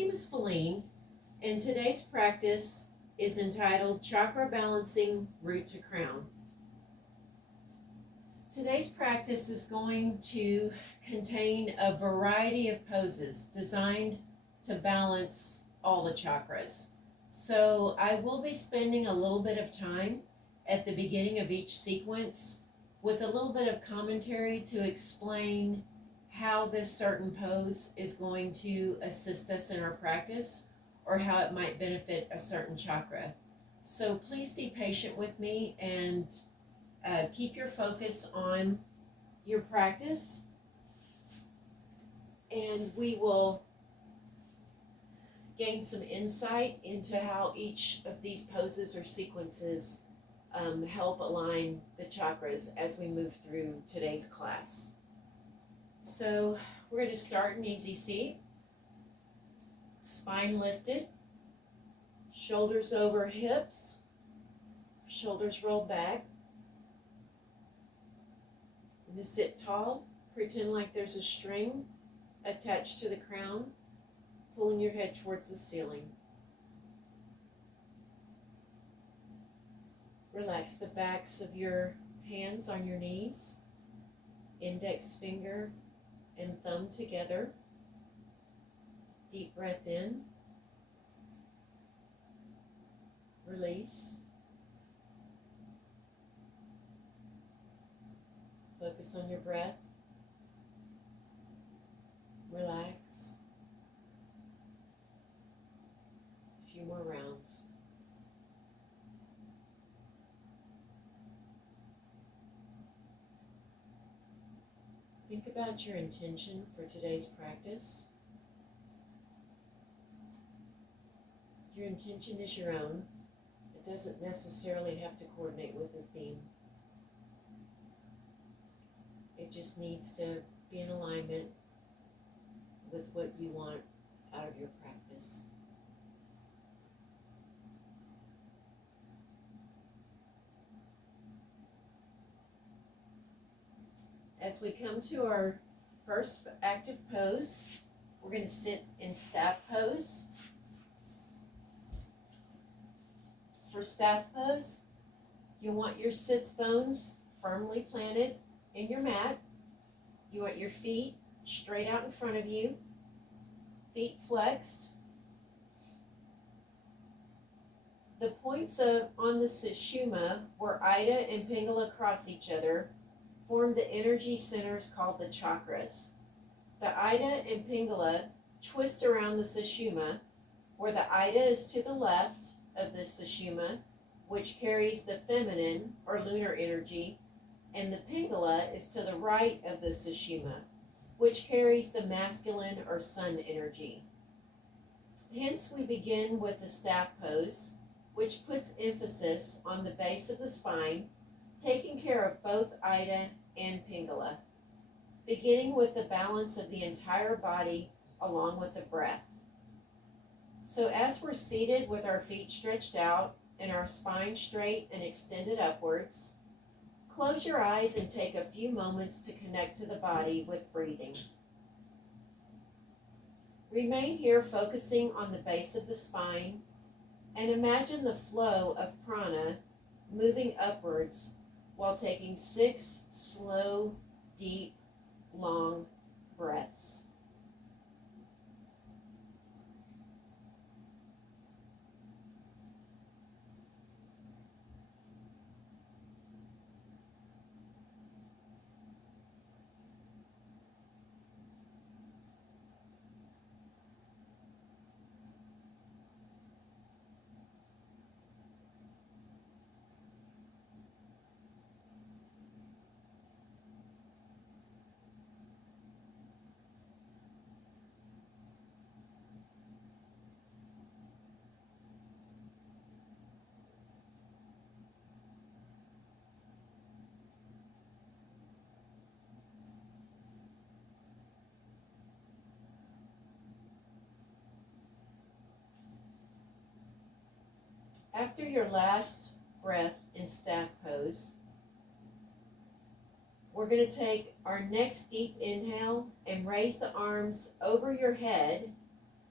name is Feline, and today's practice is entitled Chakra Balancing Root to Crown. Today's practice is going to contain a variety of poses designed to balance all the chakras. So I will be spending a little bit of time at the beginning of each sequence with a little bit of commentary to explain how this certain pose is going to assist us in our practice or how it might benefit a certain chakra. So please be patient with me and keep your focus on your practice, and we will gain some insight into how each of these poses or sequences help align the chakras as we move through today's class. So we're going to start in easy seat, spine lifted, shoulders over hips, shoulders rolled back. I'm going to sit tall, pretend like there's a string attached to the crown, pulling your head towards the ceiling. Relax the backs of your hands on your knees, index finger and thumb together. Deep breath in, release. Focus on your breath, relax. A few more rounds. Think about your intention for today's practice. Your intention is your own. It doesn't necessarily have to coordinate with the theme. It just needs to be in alignment with what you want out of your practice. As we come to our first active pose, we're going to sit in staff pose. For staff pose, you want your sits bones firmly planted in your mat. You want your feet straight out in front of you, feet flexed. The points on the Sushumna, where Ida and Pingala cross each other, form the energy centers called the chakras. The Ida and Pingala twist around the Sushumna, where the Ida is to the left of the Sushumna, which carries the feminine or lunar energy, and the Pingala is to the right of the Sushumna, which carries the masculine or sun energy. Hence, we begin with the staff pose, which puts emphasis on the base of the spine, taking care of both Ida and Pingala, beginning with the balance of the entire body along with the breath. So as we're seated with our feet stretched out and our spine straight and extended upwards, close your eyes and take a few moments to connect to the body with breathing. Remain here focusing on the base of the spine and imagine the flow of prana moving upwards while taking 6 slow, deep, long breaths. After your last breath in staff pose, we're going to take our next deep inhale and raise the arms over your head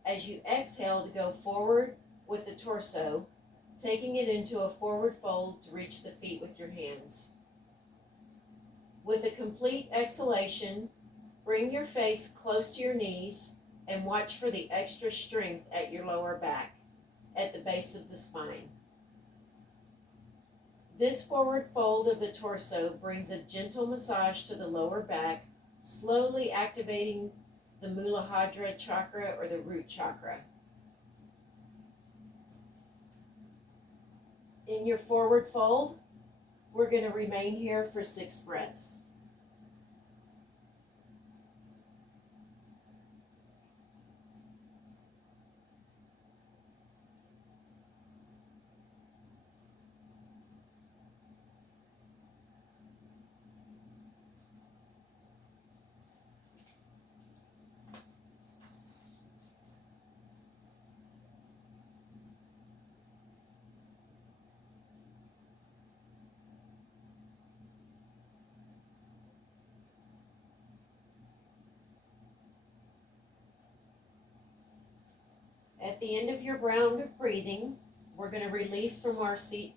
as you exhale to go forward with the torso, taking it into a forward fold to reach the feet with your hands. With a complete exhalation, bring your face close to your knees and watch for the extra strength at your lower back, at the base of the spine. This forward fold of the torso brings a gentle massage to the lower back, slowly activating the Muladhara chakra or the root chakra. In your forward fold, we're going to remain here for 6 breaths. At the end of your round of breathing, we're going to release from our seated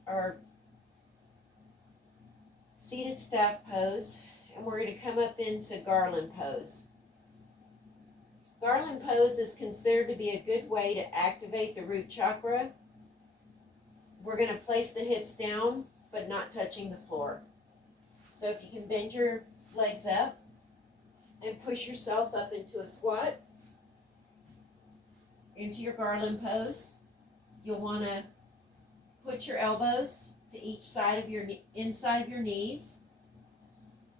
staff pose, and we're going to come up into garland pose. Garland pose is considered to be a good way to activate the root chakra. We're going to place the hips down, but not touching the floor. So if you can bend your legs up and push yourself up into a squat, into your garland pose, you'll want to put your elbows to each side of your inside of your knees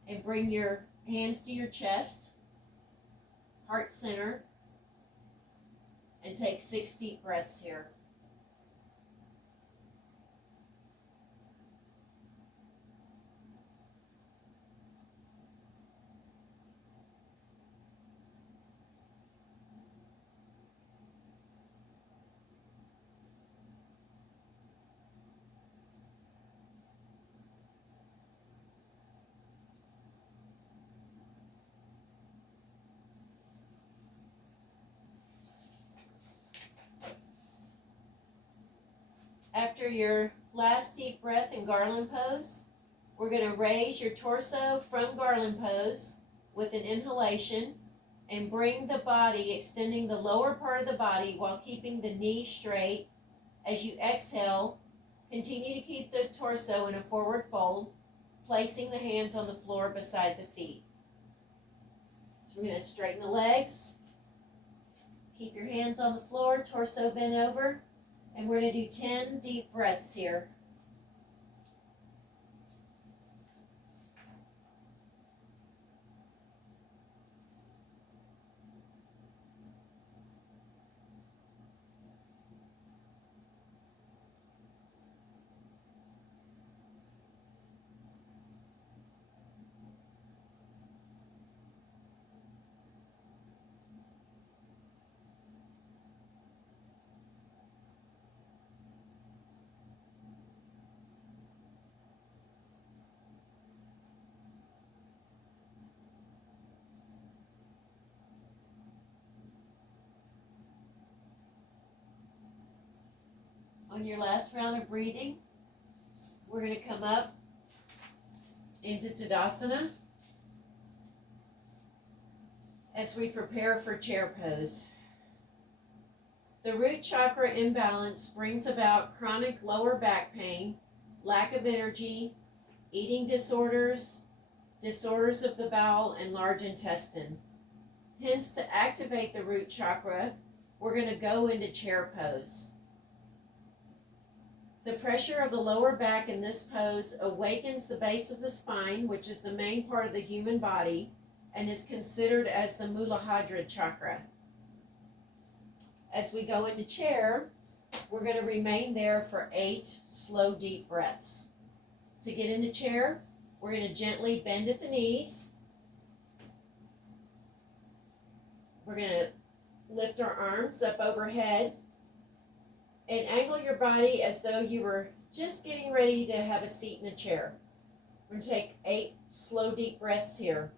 and bring your hands to your chest, heart center, and take 6 deep breaths here. After your last deep breath in garland pose, we're going to raise your torso from garland pose with an inhalation and bring the body, extending the lower part of the body while keeping the knees straight. As you exhale, continue to keep the torso in a forward fold, placing the hands on the floor beside the feet. So we're going to straighten the legs, keep your hands on the floor, torso bent over. And we're going to do 10 deep breaths here. On your last round of breathing, we're going to come up into Tadasana as we prepare for chair pose. The root chakra imbalance brings about chronic lower back pain, lack of energy, eating disorders, disorders of the bowel, and large intestine. Hence, to activate the root chakra, we're going to go into chair pose. The pressure of the lower back in this pose awakens the base of the spine, which is the main part of the human body, and is considered as the Muladhara Chakra. As we go into chair, we're going to remain there for 8 slow, deep breaths. To get into chair, we're going to gently bend at the knees. We're going to lift our arms up overhead and angle your body as though you were just getting ready to have a seat in a chair. We're going to take 8 slow, deep breaths here.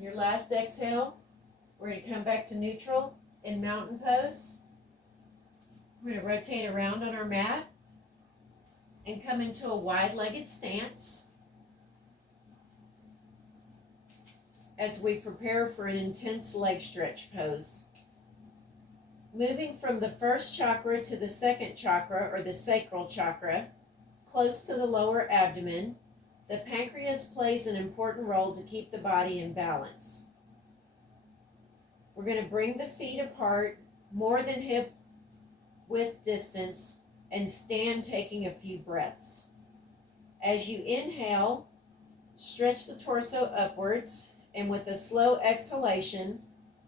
On your last exhale, we're going to come back to neutral in Mountain Pose. We're going to rotate around on our mat and come into a wide-legged stance as we prepare for an intense leg stretch pose. Moving from the first chakra to the second chakra, or the Sacral Chakra, close to the lower abdomen, the pancreas plays an important role to keep the body in balance. We're going to bring the feet apart more than hip width distance and stand, taking a few breaths. As you inhale, stretch the torso upwards, and with a slow exhalation,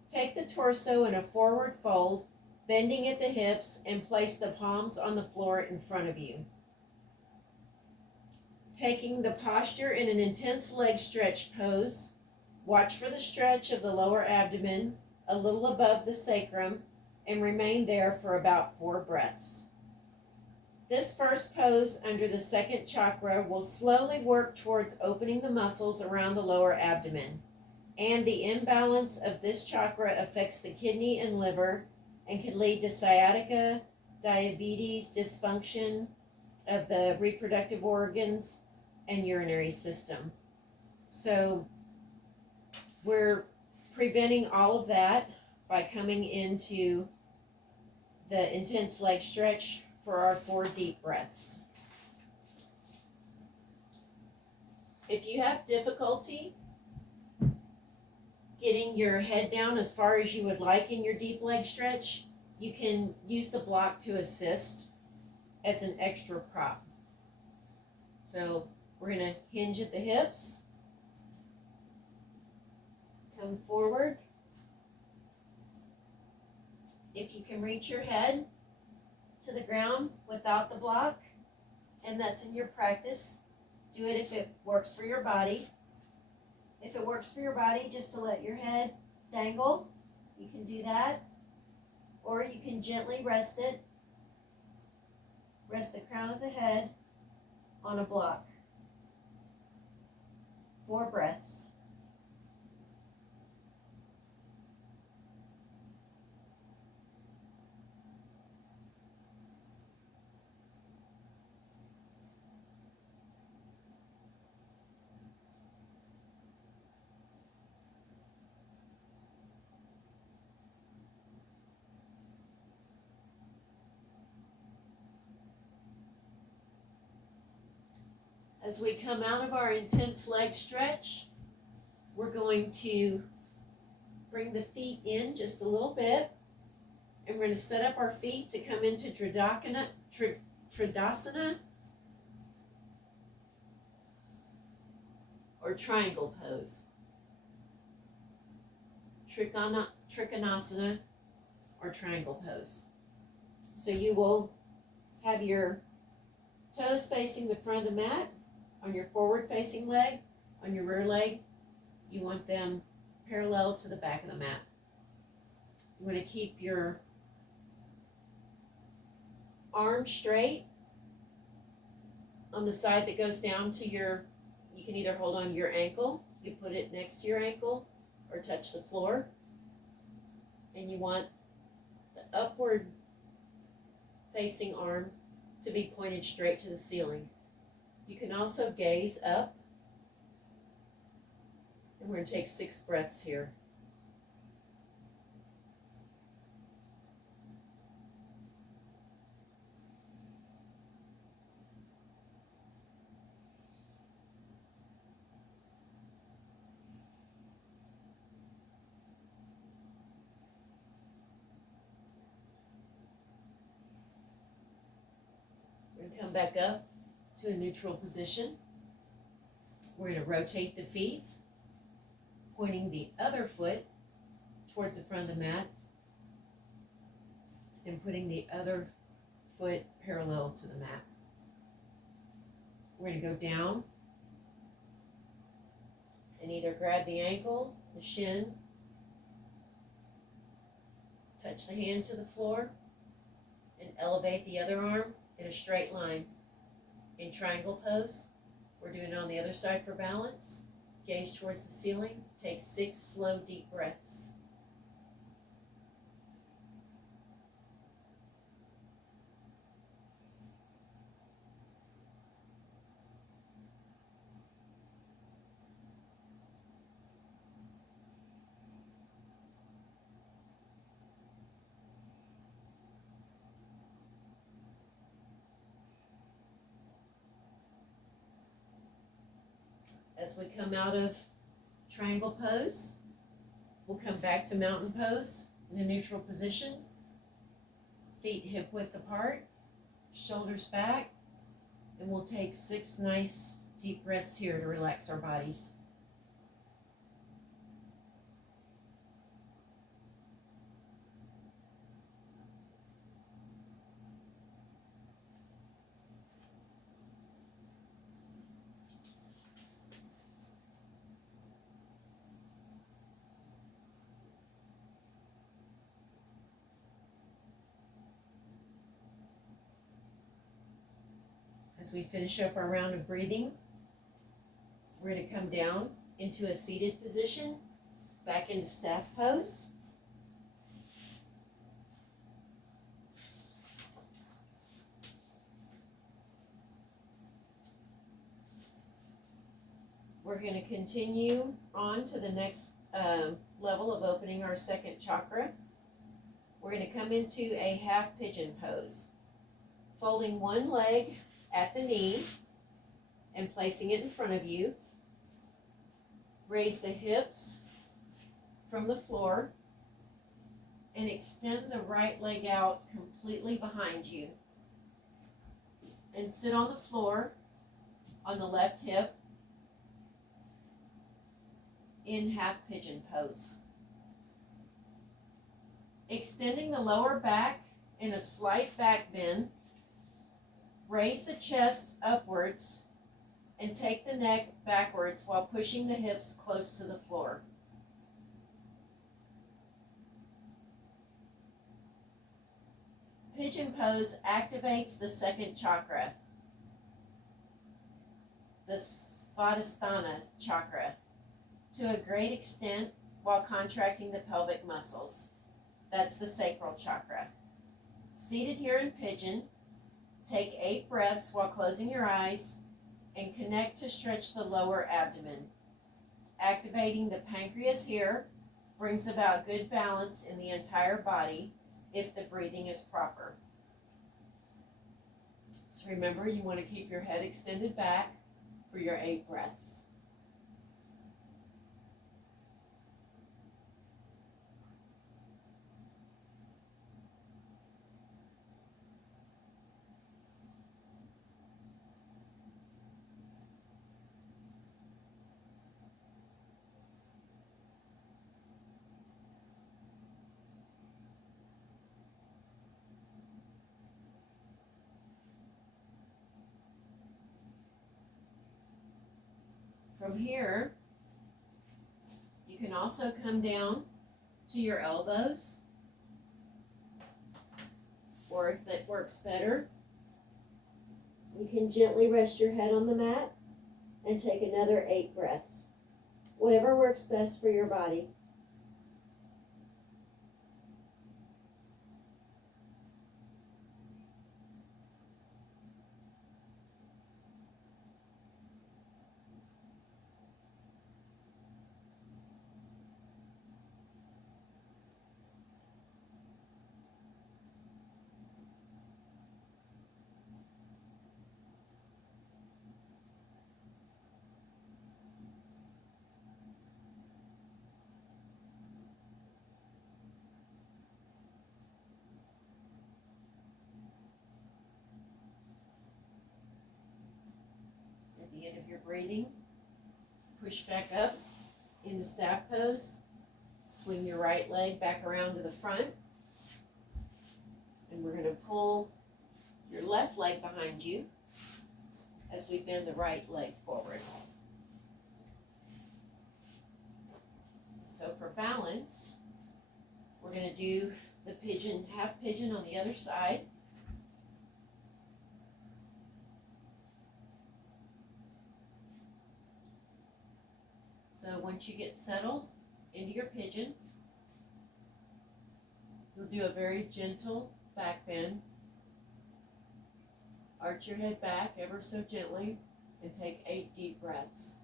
take the torso in a forward fold, bending at the hips, and place the palms on the floor in front of you. Taking the posture in an intense leg stretch pose, watch for the stretch of the lower abdomen a little above the sacrum, and remain there for about 4 breaths. This first pose under the second chakra will slowly work towards opening the muscles around the lower abdomen, and the imbalance of this chakra affects the kidney and liver and can lead to sciatica, diabetes, dysfunction of the reproductive organs, and urinary system. So we're preventing all of that by coming into the intense leg stretch for our 4 deep breaths. If you have difficulty getting your head down as far as you would like in your deep leg stretch, you can use the block to assist as an extra prop. So we're going to hinge at the hips, come forward. If you can reach your head to the ground without the block, and that's in your practice, do it if it works for your body. If it works for your body just to let your head dangle, you can do that. Or you can gently rest it. Rest the crown of the head on a block. 4 breaths. As we come out of our intense leg stretch, we're going to bring the feet in just a little bit, and we're going to set up our feet to come into Tridasana, or Triangle Pose. Trikonasana, or Triangle Pose. So you will have your toes facing the front of the mat. On your forward-facing leg, on your rear leg, you want them parallel to the back of the mat. You want to keep your arms straight on the side that goes down to your, you can either hold on to your ankle, you put it next to your ankle, or touch the floor. And you want the upward facing arm to be pointed straight to the ceiling. You can also gaze up, and we're going to take 6 breaths here. We're going to come back up to a neutral position. We're going to rotate the feet, pointing the other foot towards the front of the mat and putting the other foot parallel to the mat. We're going to go down and either grab the ankle, the shin, touch the hand to the floor, and elevate the other arm in a straight line. In Triangle Pose, we're doing it on the other side for balance. Gaze towards the ceiling. Take 6 slow, deep breaths. As we come out of triangle pose, we'll come back to mountain pose in a neutral position. Feet hip width apart, shoulders back, and we'll take 6 nice deep breaths here to relax our bodies. As we finish up our round of breathing, we're going to come down into a seated position, back into staff pose. We're going to continue on to the next level of opening our second chakra. We're going to come into a half pigeon pose, folding one leg at the knee and placing it in front of you. Raise the hips from the floor and extend the right leg out completely behind you. And sit on the floor on the left hip in half pigeon pose. Extending the lower back in a slight back bend. Raise the chest upwards and take the neck backwards while pushing the hips close to the floor. Pigeon pose activates the second chakra, the Savasana chakra, to a great extent while contracting the pelvic muscles. That's the Sacral Chakra. Seated here in pigeon, take 8 breaths while closing your eyes and connect to stretch the lower abdomen. Activating the pancreas here brings about good balance in the entire body if the breathing is proper. So remember, you want to keep your head extended back for your 8 breaths. From here, you can also come down to your elbows, or if that works better, you can gently rest your head on the mat and take another 8 breaths. Whatever works best for your body. At the end of your breathing, push back up into staff pose. Swing your right leg back around to the front. And we're going to pull your left leg behind you as we bend the right leg forward. So for balance, we're going to do the pigeon, half pigeon on the other side. So once you get settled into your pigeon, you'll do a very gentle back bend. Arch your head back ever so gently and take 8 deep breaths.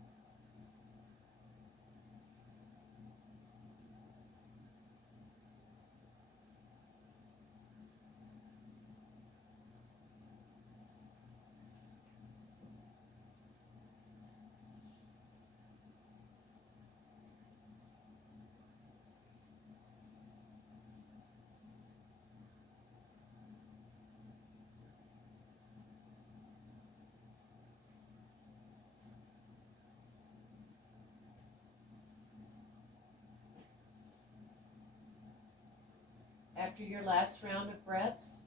After your last round of breaths,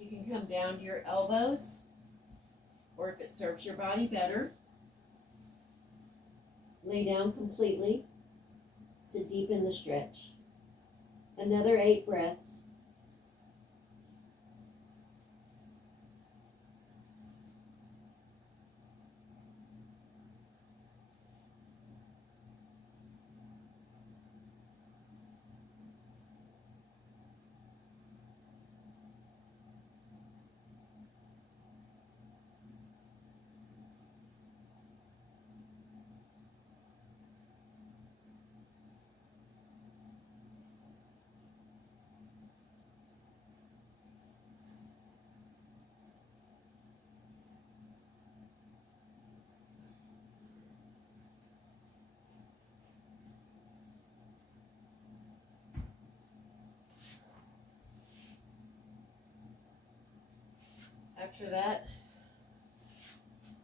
you can come down to your elbows, or if it serves your body better, lay down completely to deepen the stretch. Another 8 breaths. After that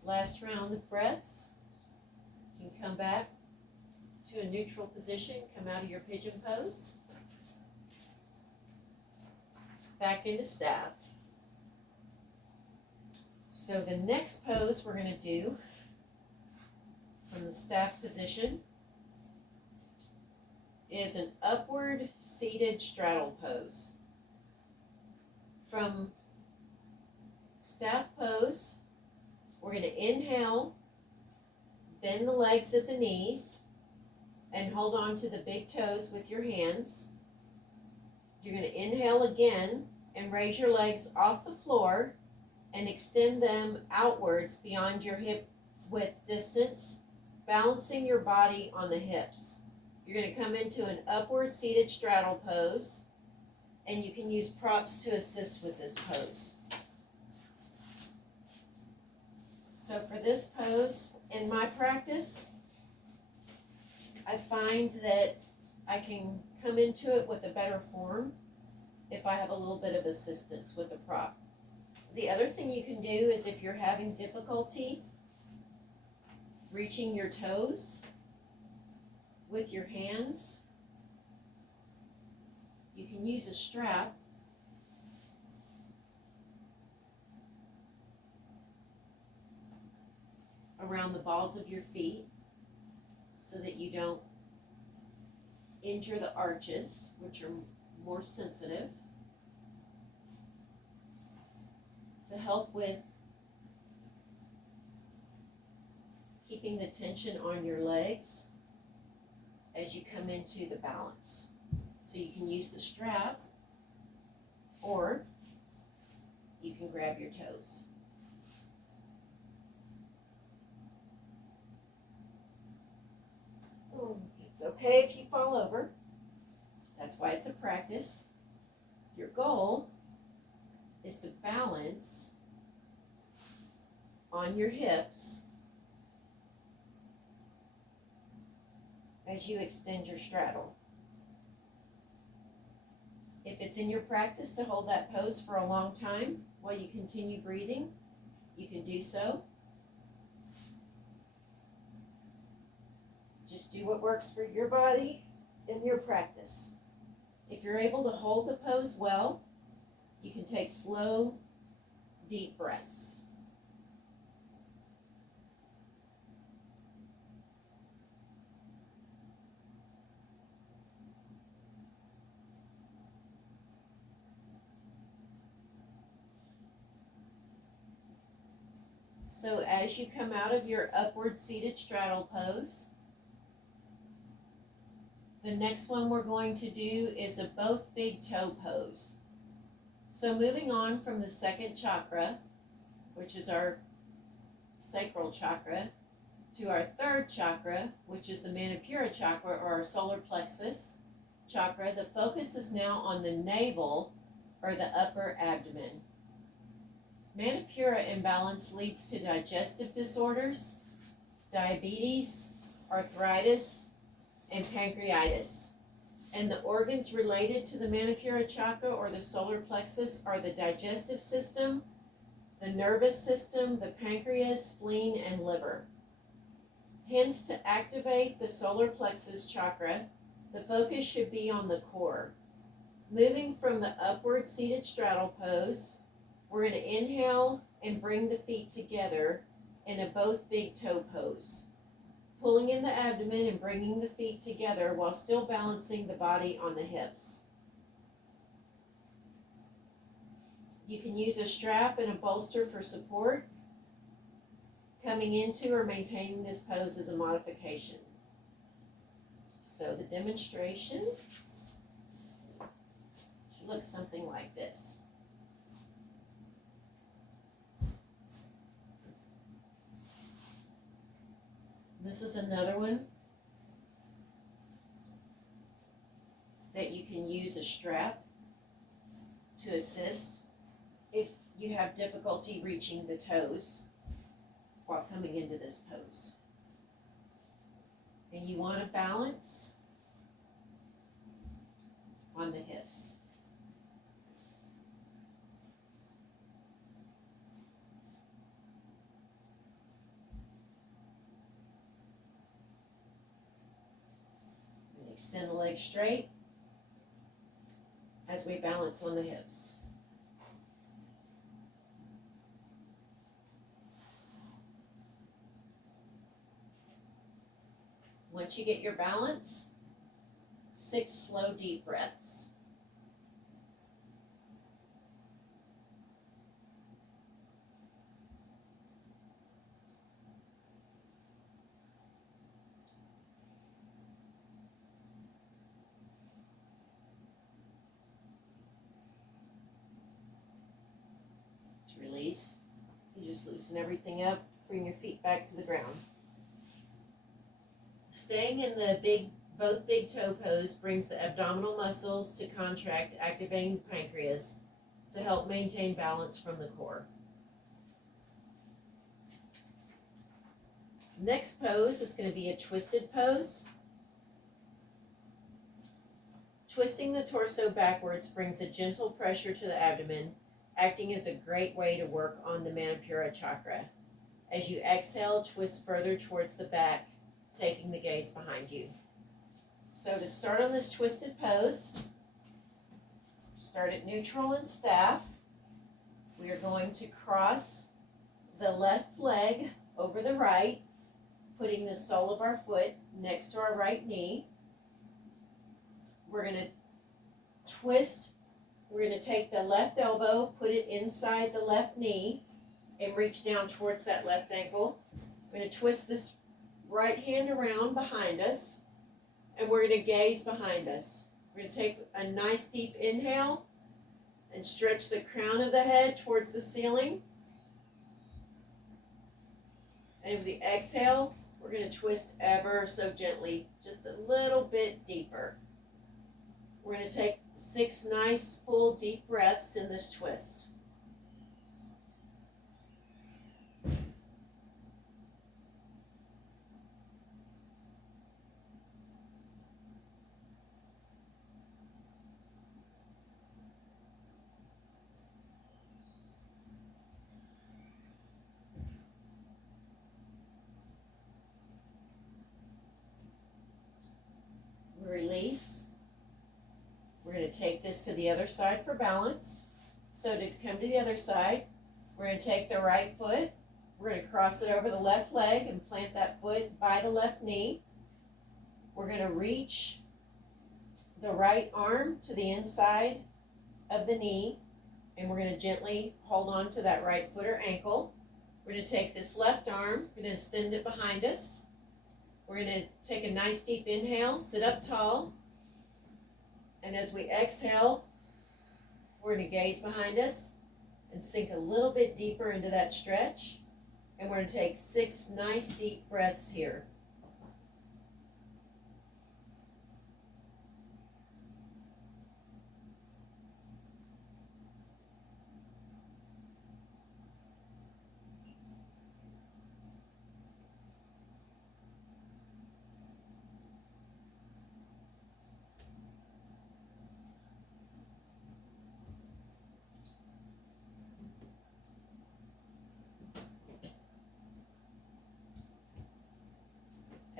last round of breaths, you can come back to a neutral position, come out of your pigeon pose, back into staff. So the next pose we're going to do from the staff position is an upward seated straddle pose. From staff pose, we're going to inhale, bend the legs at the knees, and hold on to the big toes with your hands. You're going to inhale again and raise your legs off the floor and extend them outwards beyond your hip width distance, balancing your body on the hips. You're going to come into an upward seated straddle pose, and you can use props to assist with this pose. So for this pose, in my practice, I find that I can come into it with a better form if I have a little bit of assistance with the prop. The other thing you can do is if you're having difficulty reaching your toes with your hands, you can use a strap around the balls of your feet so that you don't injure the arches, which are more sensitive, to help with keeping the tension on your legs as you come into the balance. So you can use the strap, or you can grab your toes. It's okay if you fall over. That's why it's a practice. Your goal is to balance on your hips as you extend your straddle. If it's in your practice to hold that pose for a long time while you continue breathing, you can do so. Just do what works for your body and your practice. If you're able to hold the pose well, you can take slow, deep breaths. So as you come out of your upward seated straddle pose, the next one we're going to do is a both big toe pose. So moving on from the second chakra, which is our Sacral Chakra, to our third chakra, which is the Manipura Chakra or our solar plexus chakra, the focus is now on the navel or the upper abdomen. Manipura imbalance leads to digestive disorders, diabetes, arthritis, and pancreatitis. And the organs related to the Manipura Chakra or the solar plexus are the digestive system, the nervous system, the pancreas, spleen, and liver. Hence, to activate the solar plexus chakra, the focus should be on the core. Moving from the upward seated straddle pose, we're going to inhale and bring the feet together in a both big toe pose, pulling in the abdomen and bringing the feet together while still balancing the body on the hips. You can use a strap and a bolster for support. Coming into or maintaining this pose is a modification. So the demonstration should look something like this. This is another one that you can use a strap to assist if you have difficulty reaching the toes while coming into this pose. And you want to balance on the hips. And extend the legs straight as we balance on the hips. Once you get your balance, 6 slow, deep breaths. To release, you just loosen everything up, bring your feet back to the ground. Staying in the both big toe pose brings the abdominal muscles to contract, activating the pancreas to help maintain balance from the core. Next pose is going to be a twisted pose. Twisting the torso backwards brings a gentle pressure to the abdomen, acting as a great way to work on the Manipura Chakra. As you exhale, twist further towards the back, taking the gaze behind you. So to start on this twisted pose, start at neutral and staff. We are going to cross the left leg over the right, putting the sole of our foot next to our right knee. We're going to twist. We're going to take the left elbow, put it inside the left knee, and reach down towards that left ankle. We're going to twist this right hand around behind us, and we're going to gaze behind us. We're going to take a nice deep inhale and stretch the crown of the head towards the ceiling. And as we exhale, we're going to twist ever so gently, just a little bit deeper. We're going to take 6 nice, full, deep breaths in this twist. Release. We're going to take this to the other side for balance. So to come to the other side, we're going to take the right foot, we're going to cross it over the left leg and plant that foot by the left knee. We're going to reach the right arm to the inside of the knee, and we're going to gently hold on to that right foot or ankle. We're going to take this left arm, we're going to extend it behind us. We're going to take a nice deep inhale, sit up tall. And as we exhale, we're going to gaze behind us and sink a little bit deeper into that stretch. And we're going to take 6 nice deep breaths here.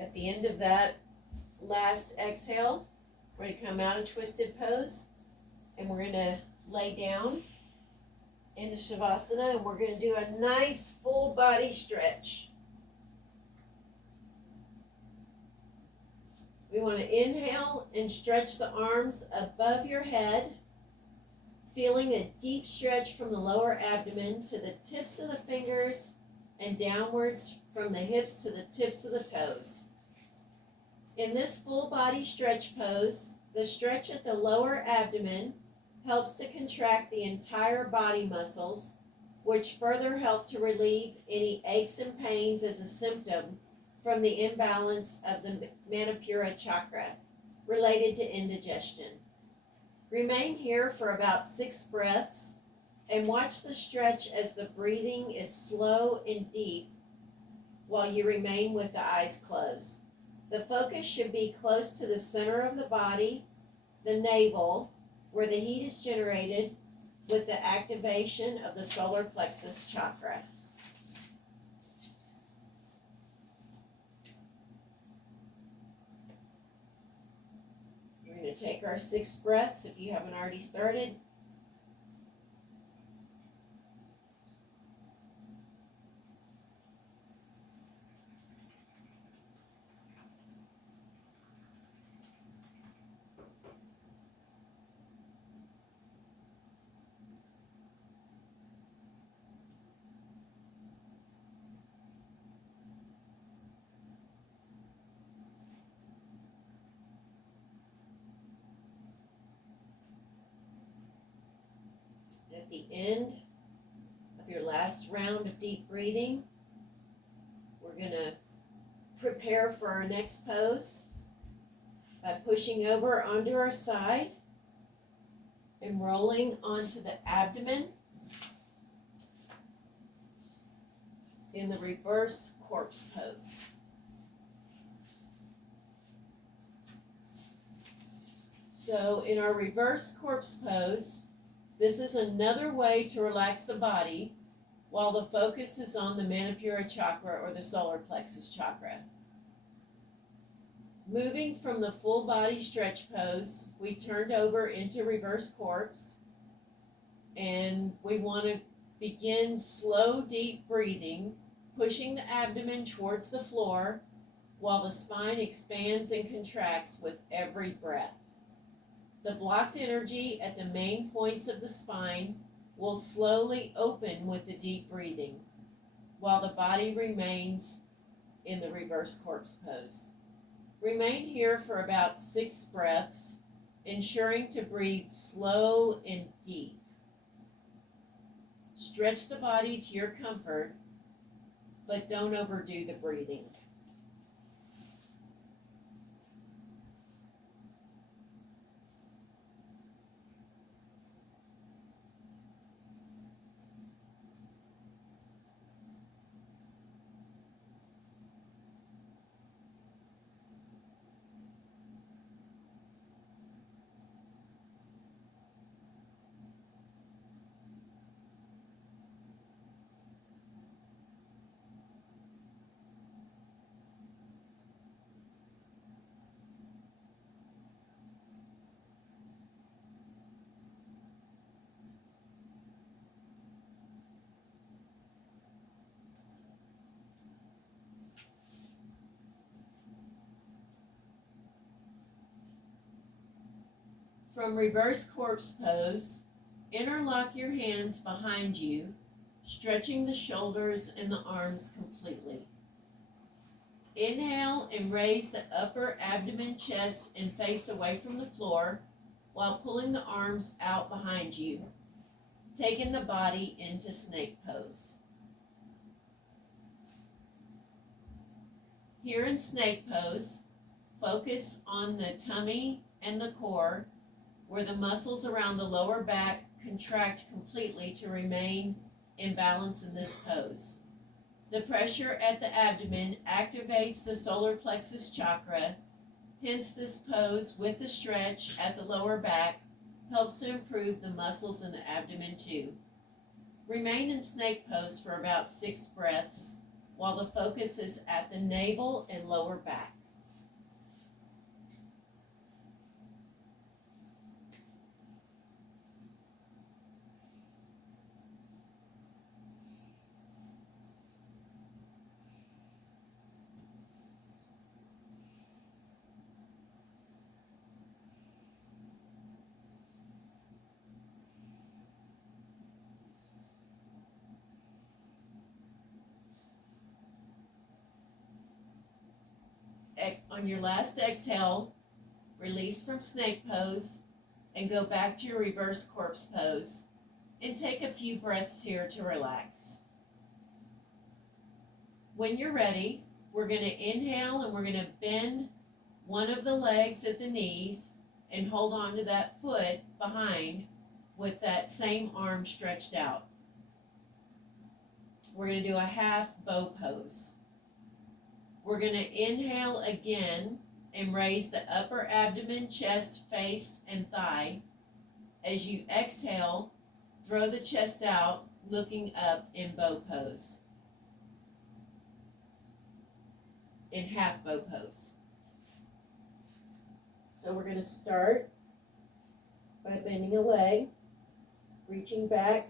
At the end of that last exhale, we're going to come out of twisted pose and we're going to lay down into Savasana and we're going to do a nice full body stretch. We want to inhale and stretch the arms above your head, feeling a deep stretch from the lower abdomen to the tips of the fingers and downwards from the hips to the tips of the toes. In this full body stretch pose, the stretch at the lower abdomen helps to contract the entire body muscles, which further help to relieve any aches and pains as a symptom from the imbalance of the Manipura Chakra related to indigestion. Remain here for about 6 breaths and watch the stretch as the breathing is slow and deep while you remain with the eyes closed. The focus should be close to the center of the body, the navel, where the heat is generated with the activation of the solar plexus chakra. We're going to take our 6 breaths if you haven't already started. At the end of your last round of deep breathing, we're going to prepare for our next pose by pushing over onto our side and rolling onto the abdomen in the reverse corpse pose. So in our reverse corpse pose, this is another way to relax the body while the focus is on the Manipura Chakra or the solar plexus chakra. Moving from the full body stretch pose, we turned over into reverse corpse and we want to begin slow, deep breathing, pushing the abdomen towards the floor while the spine expands and contracts with every breath. The blocked energy at the main points of the spine will slowly open with the deep breathing, while the body remains in the reverse corpse pose. Remain here for about 6 breaths, ensuring to breathe slow and deep. Stretch the body to your comfort, but don't overdo the breathing. From reverse corpse pose, interlock your hands behind you, stretching the shoulders and the arms completely. Inhale and raise the upper abdomen, chest, and face away from the floor while pulling the arms out behind you, taking the body into snake pose. Here in snake pose, focus on the tummy and the core, where the muscles around the lower back contract completely to remain in balance in this pose. The pressure at the abdomen activates the solar plexus chakra, hence this pose with the stretch at the lower back helps to improve the muscles in the abdomen too. Remain in snake pose for about 6 breaths while the focus is at the navel and lower back. On your last exhale, release from snake pose and go back to your reverse corpse pose and take a few breaths here to relax. When you're ready, we're going to inhale and we're going to bend one of the legs at the knees and hold on to that foot behind with that same arm stretched out. We're going to do a half bow pose. We're going to inhale again and raise the upper abdomen, chest, face, and thigh. As you exhale, throw the chest out, looking up in bow pose. In half bow pose. So we're going to start by bending a leg, reaching back,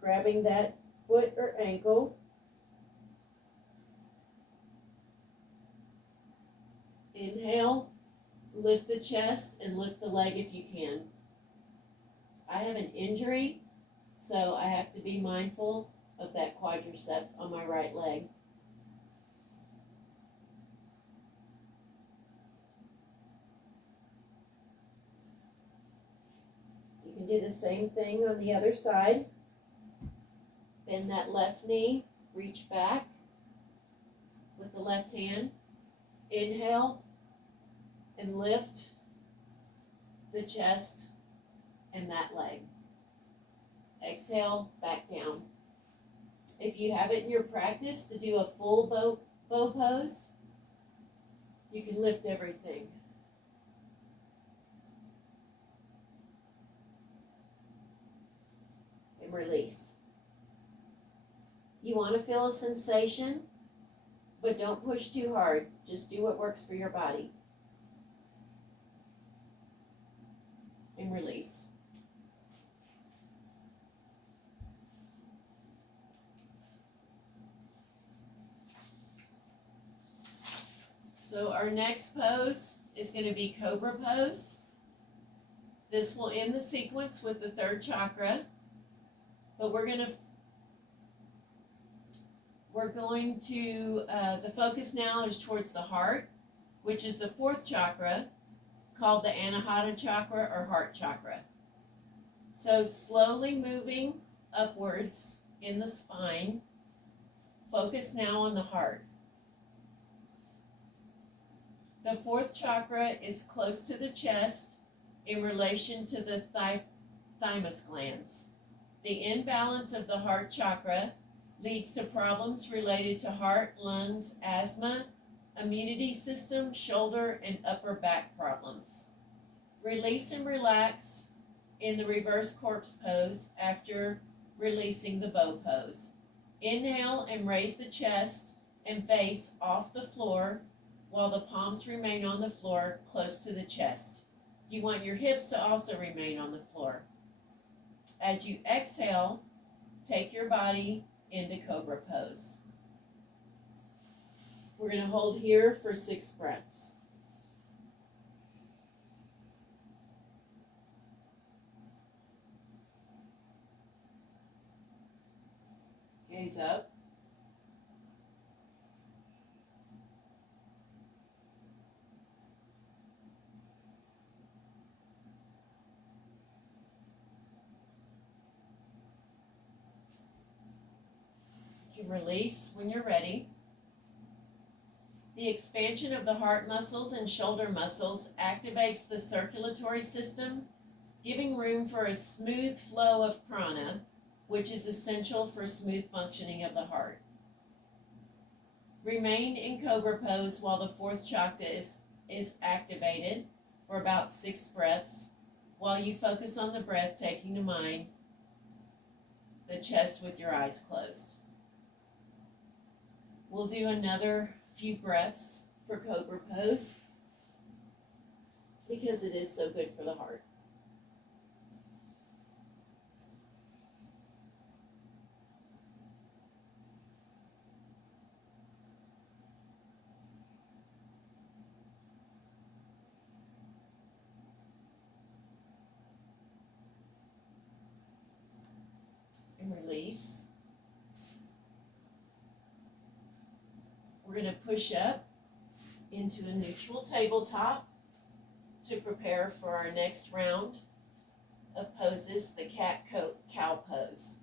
grabbing that foot or ankle. Inhale, lift the chest and lift the leg if you can. I have an injury, so I have to be mindful of that quadricep on my right leg. You can do the same thing on the other side. Bend that left knee, reach back with the left hand. Inhale and lift the chest and that leg. Exhale, back down. If you have it in your practice to do a full bow pose, you can lift everything. And release. You want to feel a sensation, but don't push too hard. Just do what works for your body. And release. So our next pose is going to be Cobra Pose. This will end the sequence with the third chakra, but we're going to the focus now is towards the heart, which is the fourth chakra, called the Anahata Chakra or heart chakra. So slowly moving upwards in the spine, focus now on the heart. The fourth chakra is close to the chest in relation to the thymus glands. The imbalance of the heart chakra leads to problems related to heart, lungs, asthma, immunity system, shoulder, and upper back problems. Release and relax in the reverse corpse pose after releasing the bow pose. Inhale and raise the chest and face off the floor while the palms remain on the floor close to the chest. You want your hips to also remain on the floor. As you exhale, take your body into Cobra Pose. We're going to hold here for 6 breaths. gaze up. You can release when you're ready. The expansion of the heart muscles and shoulder muscles activates the circulatory system, giving room for a smooth flow of prana, which is essential for smooth functioning of the heart. Remain in Cobra Pose while the fourth chakra is activated for about 6 breaths, while you focus on the breath, taking to mind the chest with your eyes closed. We'll do another few breaths for Cobra Pose because it is so good for the heart. And release. We're going to push up into a neutral tabletop to prepare for our next round of poses, the cat-cow pose.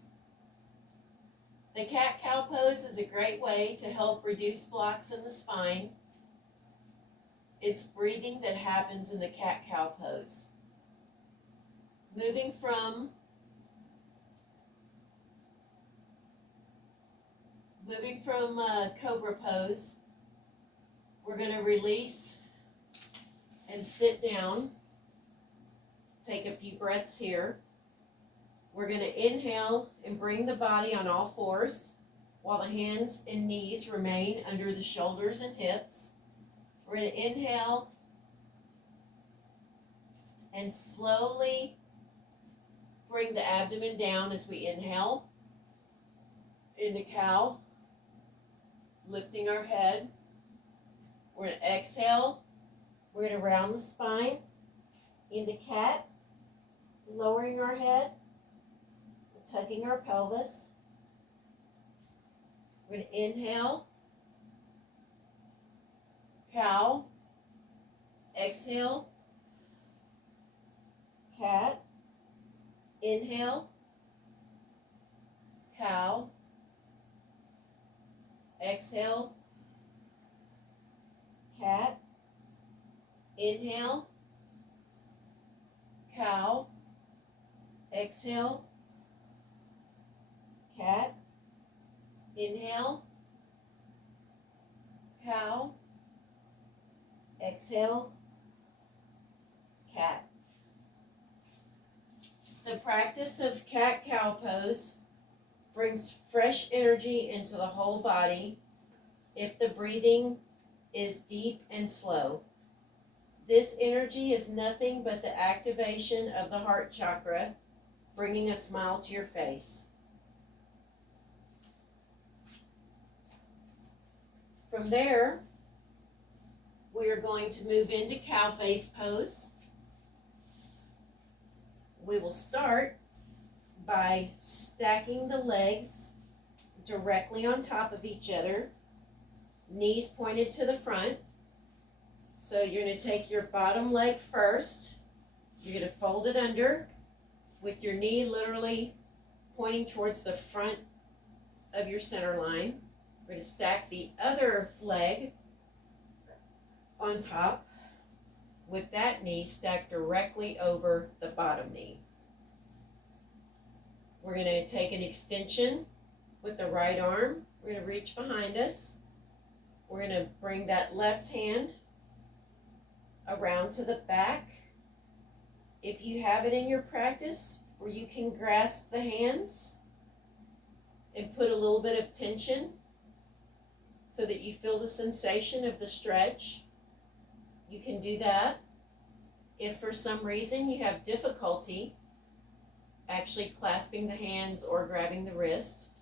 The cat-cow pose is a great way to help reduce blocks in the spine. It's breathing that happens in the cat-cow pose. Moving from Cobra Pose, we're going to release and sit down. Take a few breaths here. We're going to inhale and bring the body on all fours while the hands and knees remain under the shoulders and hips. We're going to inhale and slowly bring the abdomen down as we inhale into cow. Lifting our head. We're going to exhale. We're going to round the spine into cat, lowering our head, tucking our pelvis. We're going to inhale, cow, exhale, cat, inhale, cow, exhale, cat, inhale, cow, exhale, cat, inhale, cow, exhale, cat. The practice of cat-cow pose brings fresh energy into the whole body if the breathing is deep and slow. This energy is nothing but the activation of the heart chakra, bringing a smile to your face. From there, we are going to move into cow face pose. We will start by stacking the legs directly on top of each other, knees pointed to the front. So you're going to take your bottom leg first. You're going to fold it under with your knee literally pointing towards the front of your center line. We're going to stack the other leg on top with that knee stacked directly over the bottom knee. We're going to take an extension with the right arm. We're going to reach behind us. We're going to bring that left hand around to the back. If you have it in your practice where you can grasp the hands and put a little bit of tension so that you feel the sensation of the stretch, you can do that. If for some reason you have difficulty actually clasping the hands or grabbing the wrist,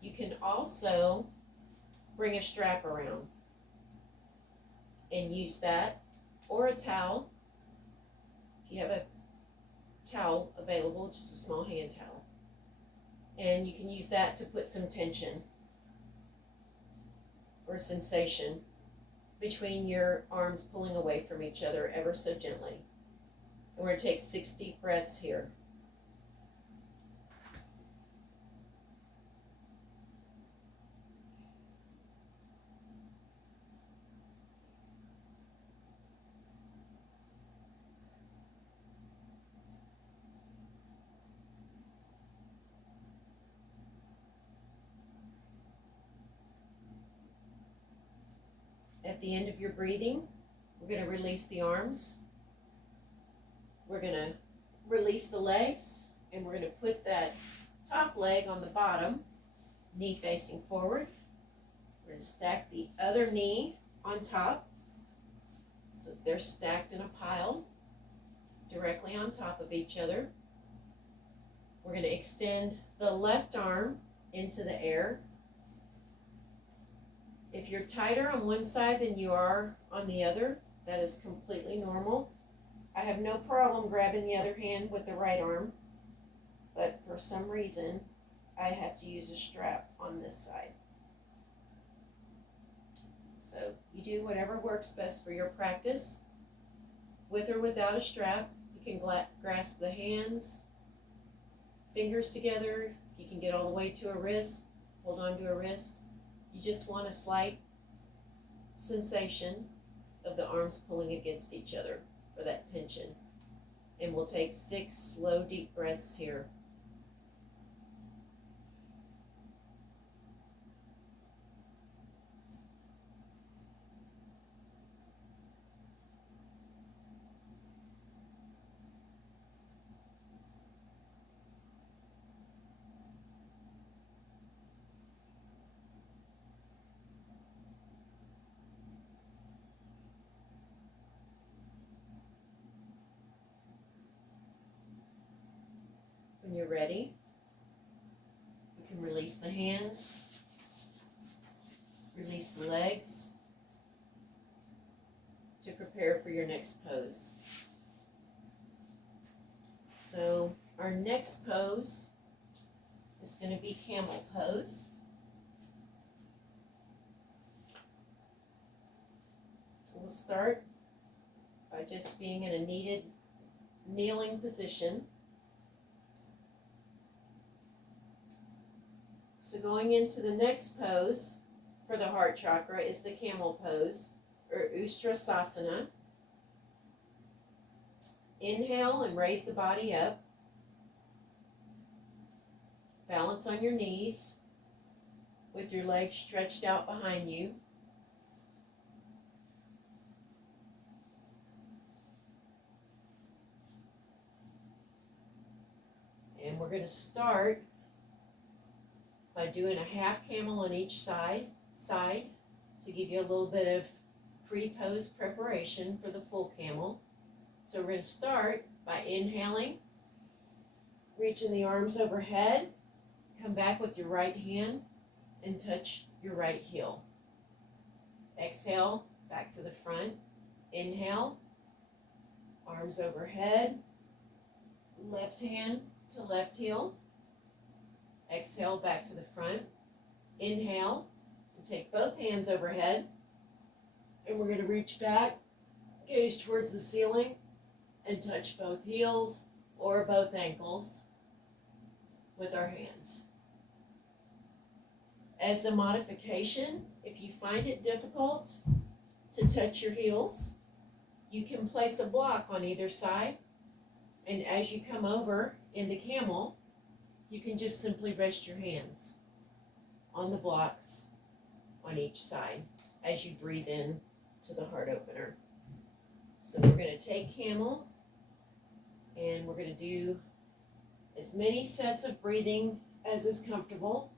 you can also bring a strap around and use that, or a towel. If you have a towel available, just a small hand towel. And you can use that to put some tension or sensation between your arms pulling away from each other ever so gently. And we're going to take 6 deep breaths here. At the end of your breathing, we're going to release the arms. We're going to release the legs, and we're going to put that top leg on the bottom, knee facing forward. We're going to stack the other knee on top, so they're stacked in a pile directly on top of each other. We're going to extend the left arm into the air. If you're tighter on one side than you are on the other, that is completely normal. I have no problem grabbing the other hand with the right arm, but for some reason, I have to use a strap on this side. So you do whatever works best for your practice. With or without a strap, you can grasp the hands, fingers together. You can get all the way to a wrist, hold on to a wrist. You just want a slight sensation of the arms pulling against each other for that tension. And we'll take 6 slow, deep breaths here. When you're ready, you can release the hands, release the legs to prepare for your next pose. So our next pose is going to be Camel Pose. We'll start by just being in a kneeling position. So going into the next pose for the heart chakra is the Camel Pose, or Ustrasasana. Inhale and raise the body up. Balance on your knees with your legs stretched out behind you. And we're going to start by doing a half camel on each side to give you a little bit of pre-pose preparation for the full camel. So we're going to start by inhaling, reaching the arms overhead, come back with your right hand and touch your right heel. Exhale, back to the front. Inhale, arms overhead, left hand to left heel. Exhale, back to the front. Inhale, and take both hands overhead. And we're going to reach back, gaze towards the ceiling, and touch both heels or both ankles with our hands. As a modification, if you find it difficult to touch your heels, you can place a block on either side. And as you come over in the camel, you can just simply rest your hands on the blocks on each side as you breathe in to the heart opener. So we're going to take camel and we're going to do as many sets of breathing as is comfortable.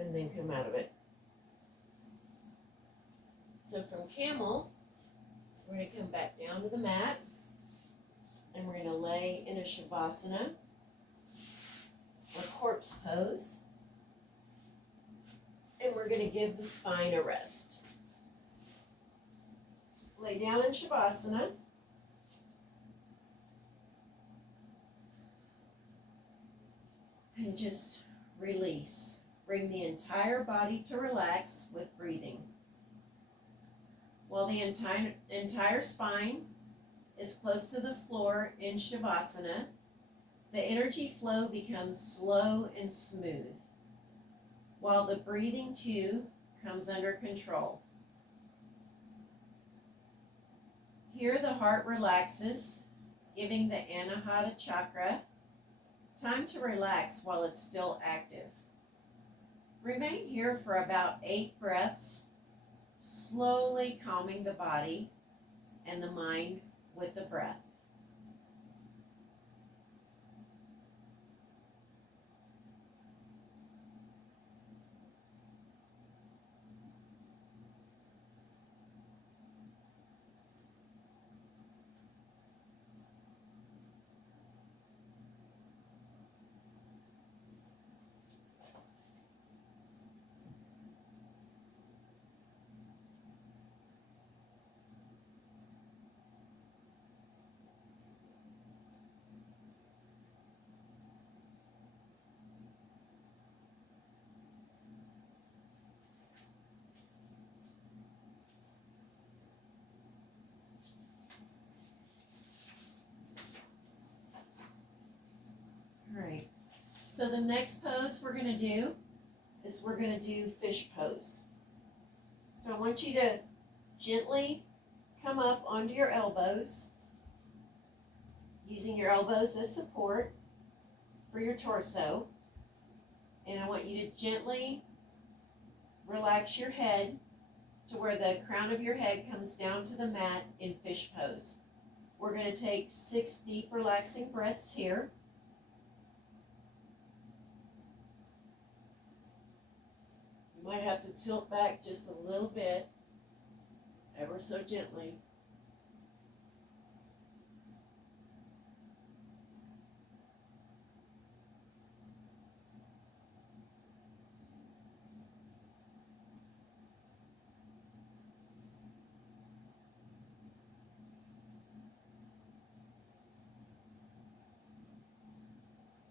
And then come out of it. So from camel, we're going to come back down to the mat and we're going to lay in a Savasana or corpse pose. And we're going to give the spine a rest. So lay down in Savasana. And just release. Bring the entire body to relax with breathing. While the entire spine is close to the floor in Savasana, the energy flow becomes slow and smooth, while the breathing too comes under control. Here the heart relaxes, giving the Anahata Chakra time to relax while it's still active. Remain here for about 8 breaths, slowly calming the body and the mind with the breath. Alright, so the next pose we're going to do is we're going to do fish pose. So I want you to gently come up onto your elbows, using your elbows as support for your torso. And I want you to gently relax your head to where the crown of your head comes down to the mat in fish pose. We're going to take 6 deep relaxing breaths here. You might have to tilt back just a little bit, ever so gently.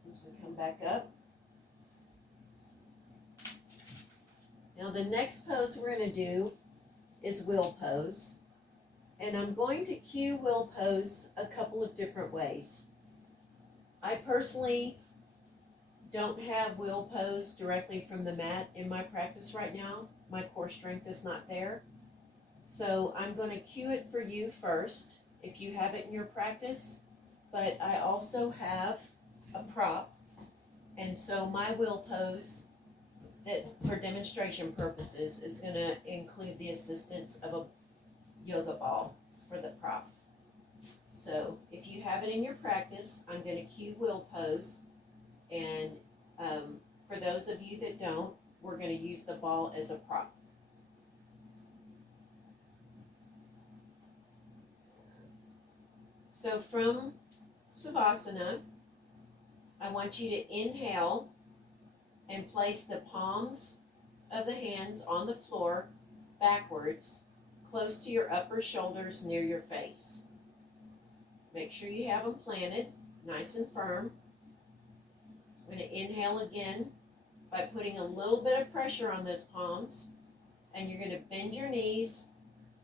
As we come back up. Now the next pose we're going to do is wheel pose. And I'm going to cue wheel pose a couple of different ways. I personally don't have wheel pose directly from the mat in my practice right now. My core strength is not there. So I'm going to cue it for you first, if you have it in your practice. But I also have a prop. And so my wheel pose, that for demonstration purposes, is going to include the assistance of a yoga ball for the prop. So if you have it in your practice, I'm going to cue wheel pose, and for those of you that don't, we're going to use the ball as a prop. So from Savasana, I want you to inhale and place the palms of the hands on the floor backwards, close to your upper shoulders near your face. Make sure you have them planted nice and firm. I'm going to inhale again by putting a little bit of pressure on those palms, and you're going to bend your knees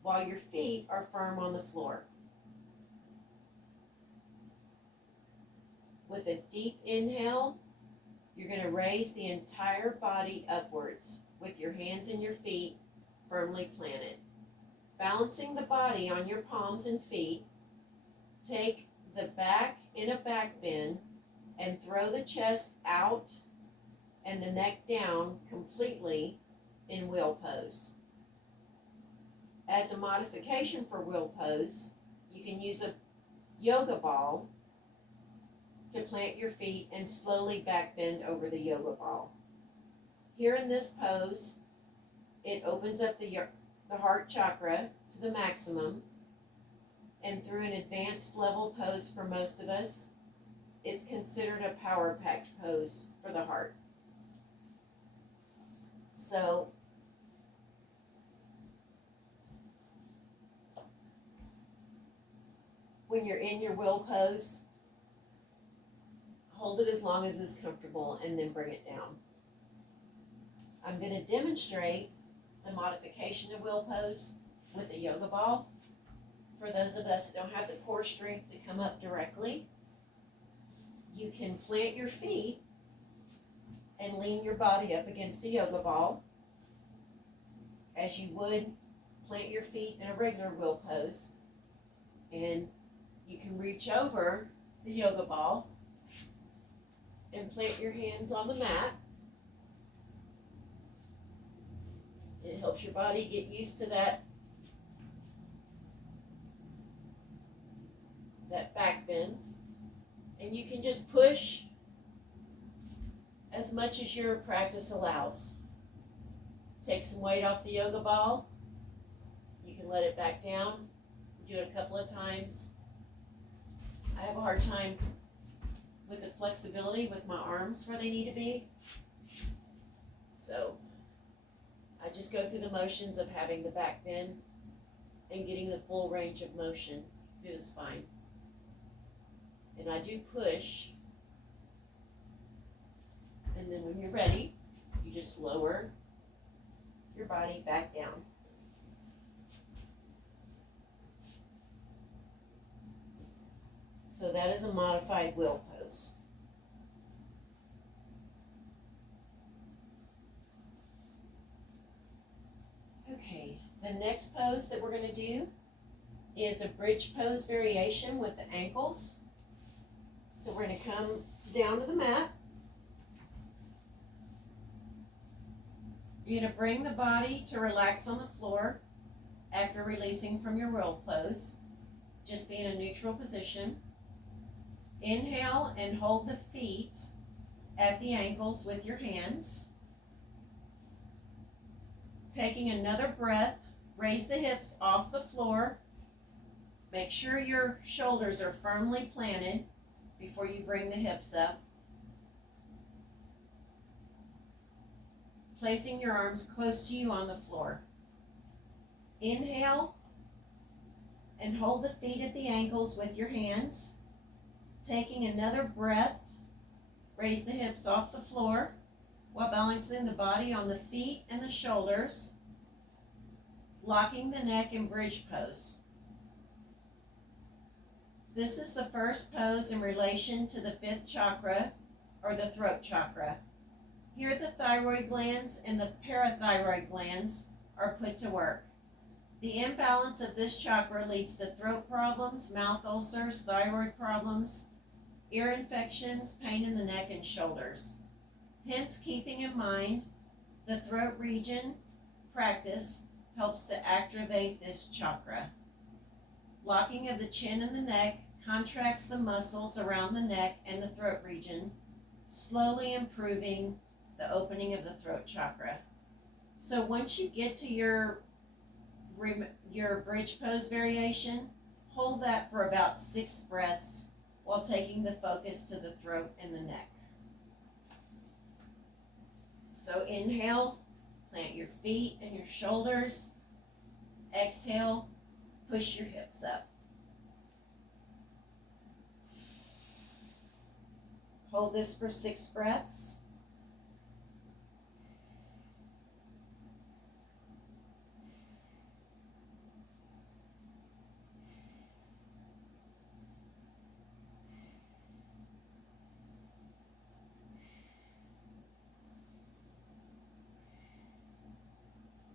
while your feet are firm on the floor. With a deep inhale, you're going to raise the entire body upwards with your hands and your feet firmly planted. Balancing the body on your palms and feet, take the back in a back bend and throw the chest out and the neck down completely in wheel pose. As a modification for wheel pose, you can use a yoga ball to plant your feet and slowly back bend over the yoga ball. Here in this pose, it opens up the heart chakra to the maximum, and through an advanced level pose for most of us, it's considered a power-packed pose for the heart. So when you're in your will pose, hold it as long as it's comfortable and then bring it down. I'm going to demonstrate the modification of will pose with a yoga ball. For those of us that don't have the core strength to come up directly, you can plant your feet and lean your body up against a yoga ball as you would plant your feet in a regular will pose. And you can reach over the yoga ball and plant your hands on the mat. It helps your body get used to that back bend. And you can just push as much as your practice allows. Take some weight off the yoga ball. You can let it back down. Do it a couple of times. I have a hard time with the flexibility with my arms where they need to be. So I just go through the motions of having the back bend and getting the full range of motion through the spine. And I do push. And then when you're ready, you just lower your body back down. So that is a modified will pose. Okay, the next pose that we're going to do is a bridge pose variation with the ankles. So we're going to come down to the mat. You're going to bring the body to relax on the floor after releasing from your will pose. Just be in a neutral position. Inhale and hold the feet at the ankles with your hands. Taking another breath, raise the hips off the floor. Make sure your shoulders are firmly planted before you bring the hips up. Placing your arms close to you on the floor. Inhale and hold the feet at the ankles with your hands. Taking another breath, raise the hips off the floor while balancing the body on the feet and the shoulders, locking the neck in bridge pose. This is the first pose in relation to the fifth chakra, or the throat chakra. Here the thyroid glands and the parathyroid glands are put to work. The imbalance of this chakra leads to throat problems, mouth ulcers, thyroid problems, ear infections, pain in the neck and shoulders. Hence, keeping in mind the throat region practice helps to activate this chakra. Locking of the chin and the neck contracts the muscles around the neck and the throat region, slowly improving the opening of the throat chakra. So once you get to your bridge pose variation, hold that for about 6 breaths while taking the focus to the throat and the neck. So inhale, plant your feet and your shoulders. Exhale, push your hips up. Hold this for 6 breaths.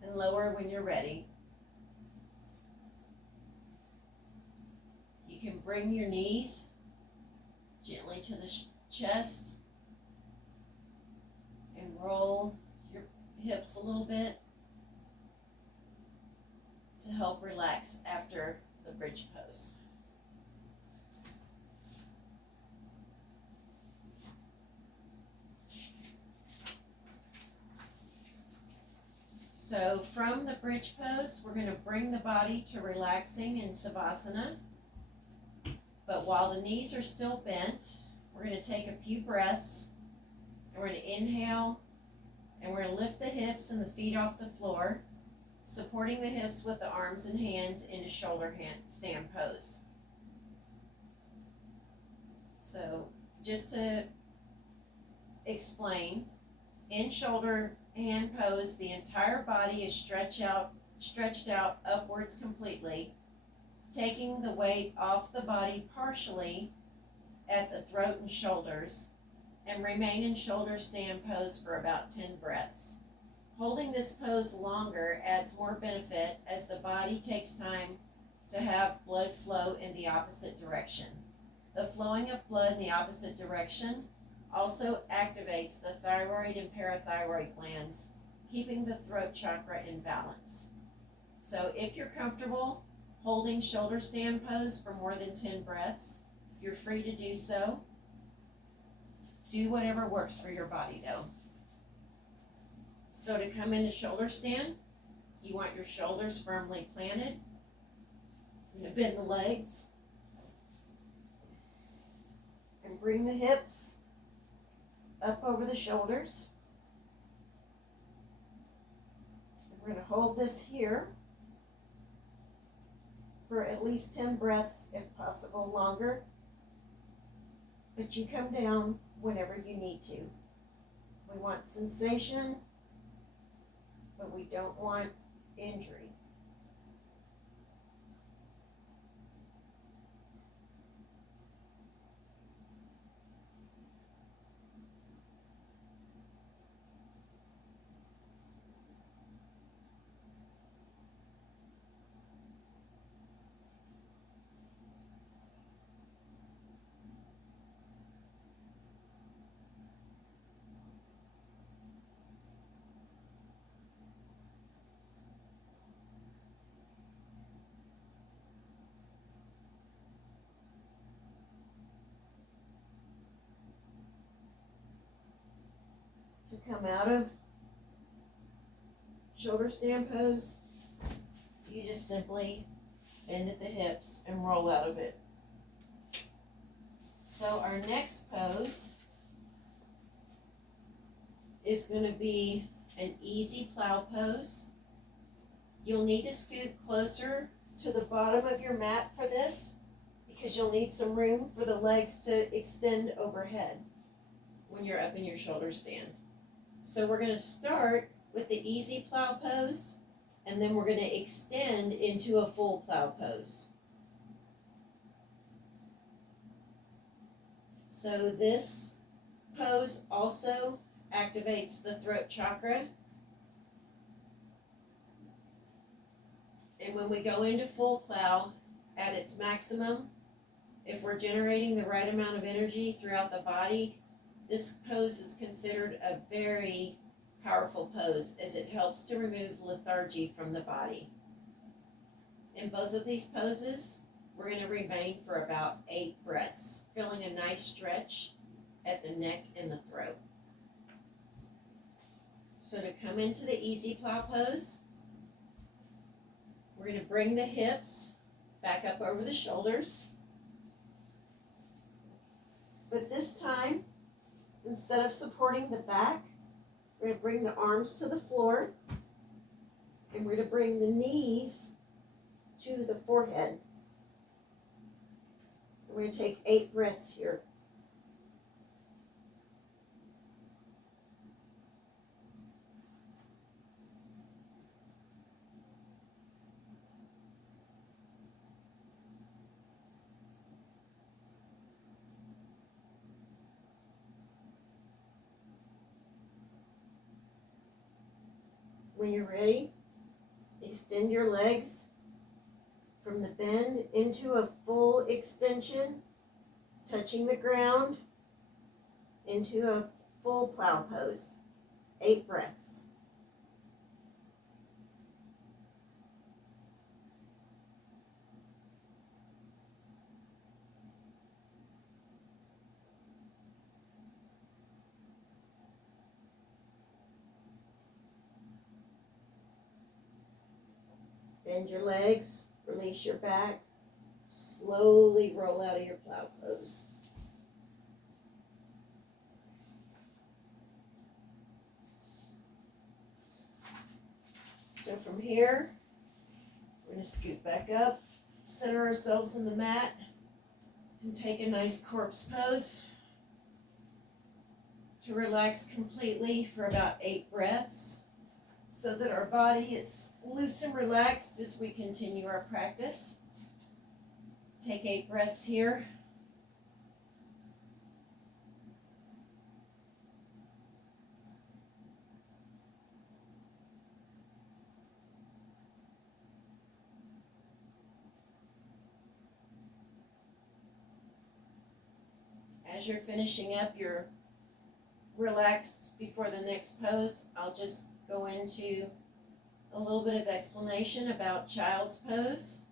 And lower when you're ready. You can bring your knees gently to the chest and roll your hips a little bit to help relax after the bridge pose. So from the bridge pose, we're going to bring the body to relaxing in Savasana. But while the knees are still bent, We're going to take a few breaths, and we're going to inhale, and we're going to lift the hips and the feet off the floor, supporting the hips with the arms and hands into shoulder stand pose. So just to explain, in shoulder hand pose, the entire body is stretched out upwards completely, taking the weight off the body partially at the throat and shoulders, and remain in shoulder stand pose for about 10 breaths. Holding this pose longer adds more benefit as the body takes time to have blood flow in the opposite direction. The flowing of blood in the opposite direction also activates the thyroid and parathyroid glands, keeping the throat chakra in balance. So if you're comfortable holding shoulder stand pose for more than 10 breaths, you're free to do so. Do whatever works for your body though. So to come into shoulder stand, you want your shoulders firmly planted. You're going to bend the legs and bring the hips up over the shoulders. And we're going to hold this here for at least 10 breaths, if possible longer. But you come down whenever you need to. We want sensation, but we don't want injury. To come out of shoulder stand pose, you just simply bend at the hips and roll out of it. So our next pose is going to be an easy plow pose. You'll need to scoot closer to the bottom of your mat for this because you'll need some room for the legs to extend overhead when you're up in your shoulder stand. So we're going to start with the easy plow pose, and then we're going to extend into a full plow pose. So this pose also activates the throat chakra. And when we go into full plow at its maximum, if we're generating the right amount of energy throughout the body, this pose is considered a very powerful pose as it helps to remove lethargy from the body. In both of these poses, we're going to remain for about 8 breaths, feeling a nice stretch at the neck and the throat. So to come into the easy plow pose, we're going to bring the hips back up over the shoulders. But this time, instead of supporting the back, we're going to bring the arms to the floor, and we're going to bring the knees to the forehead. We're going to take 8 breaths here. When you're ready, extend your legs from the bend into a full extension, touching the ground, into a full plow pose. 8 breaths. Bend your legs, release your back, slowly roll out of your plow pose. So from here, we're going to scoot back up, center ourselves in the mat, and take a nice corpse pose to relax completely for about 8 breaths so that our body is loose and relaxed as we continue our practice. Take 8 breaths here. As you're finishing up your relaxed before the next pose, I'll just go into a little bit of explanation about Child's Pose.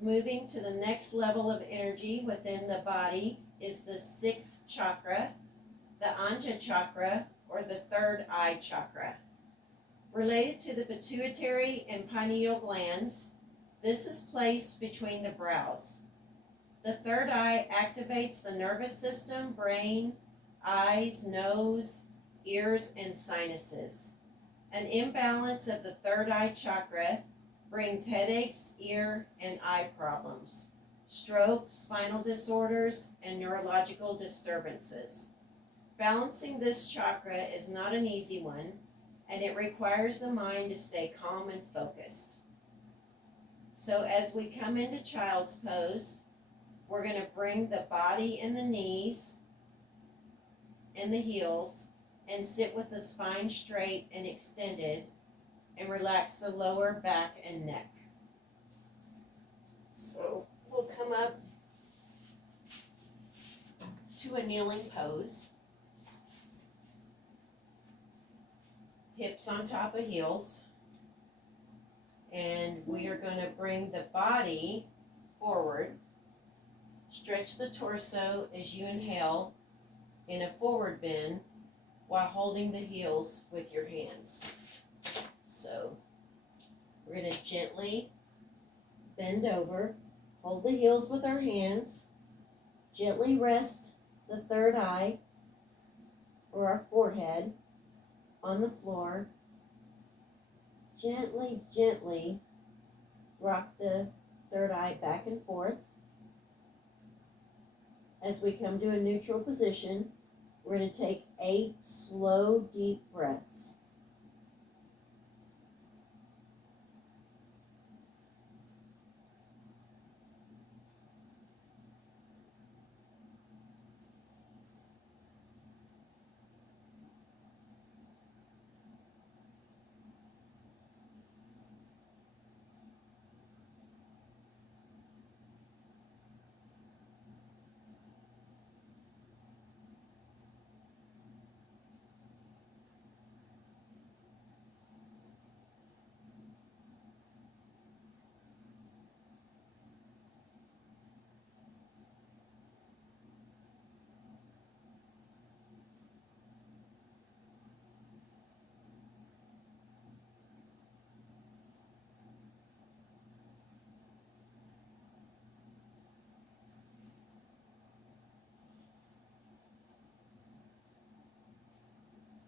Moving to the next level of energy within the body is the 6th chakra, the Anja chakra, or the Third Eye Chakra. Related to the pituitary and pineal glands, this is placed between the brows. The third eye activates the nervous system, brain, eyes, nose, ears, and sinuses. An imbalance of the third eye chakra brings headaches, ear, and eye problems, stroke, spinal disorders, and neurological disturbances. Balancing this chakra is not an easy one, and it requires the mind to stay calm and focused. So as we come into Child's Pose, we're going to bring the body and the knees and the heels and sit with the spine straight and extended and relax the lower back and neck. So we'll come up to a kneeling pose. Hips on top of heels. And we are going to bring the body forward. Stretch the torso as you inhale in a forward bend while holding the heels with your hands. So we're going to gently bend over, hold the heels with our hands, gently rest the third eye or our forehead on the floor. Gently, gently rock the third eye back and forth. As we come to a neutral position, we're going to take 8 slow, deep breaths.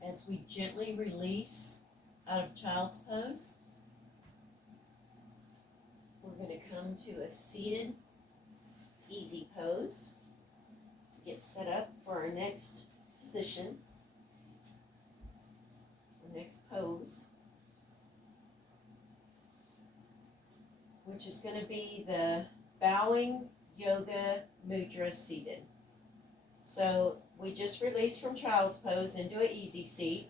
As we gently release out of Child's Pose, we're going to come to a seated, easy pose to get set up for our next position, our next pose, which is going to be the bowing yoga mudra seated. So we just released from Child's Pose into an easy seat.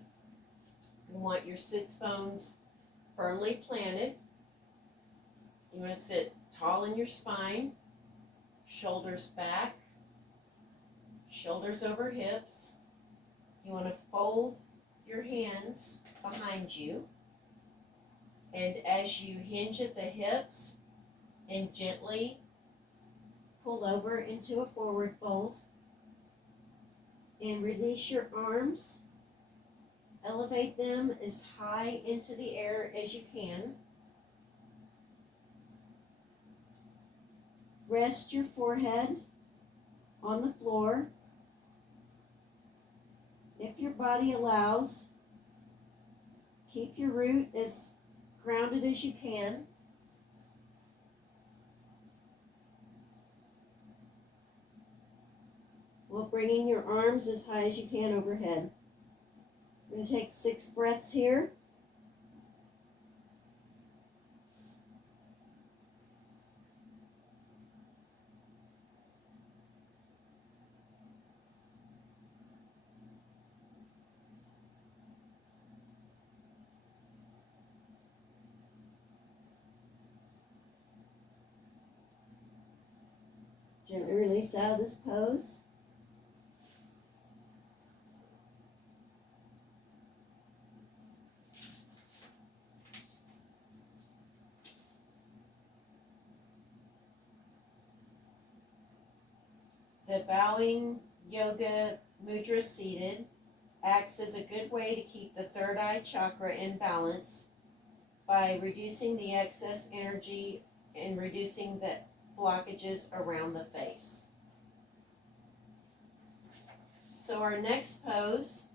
You want your sits bones firmly planted. You want to sit tall in your spine, shoulders back, shoulders over hips. You want to fold your hands behind you. And as you hinge at the hips and gently pull over into a forward fold, and release your arms. Elevate them as high into the air as you can. Rest your forehead on the floor. If your body allows, keep your root as grounded as you can. While bringing your arms as high as you can overhead. We're going to take 6 breaths here. Gently release out of this pose. The bowing yoga mudra seated acts as a good way to keep the third eye chakra in balance by reducing the excess energy and reducing the blockages around the face. So our next pose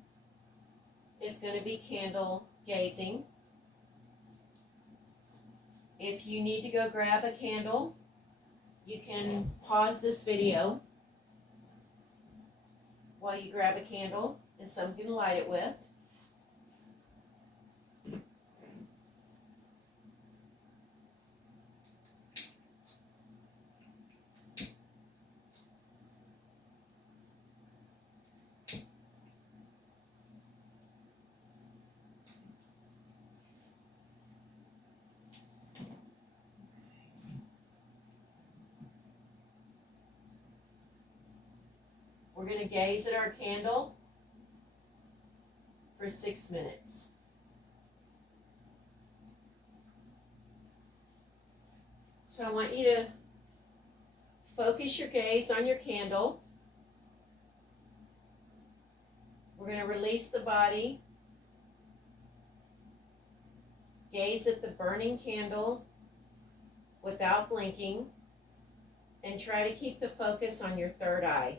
is going to be candle gazing. If you need to go grab a candle, you can pause this video while you grab a candle and something to light it with. We're going to gaze at our candle for 6 minutes. So I want you to focus your gaze on your candle. We're going to release the body. Gaze at the burning candle without blinking, and try to keep the focus on your third eye.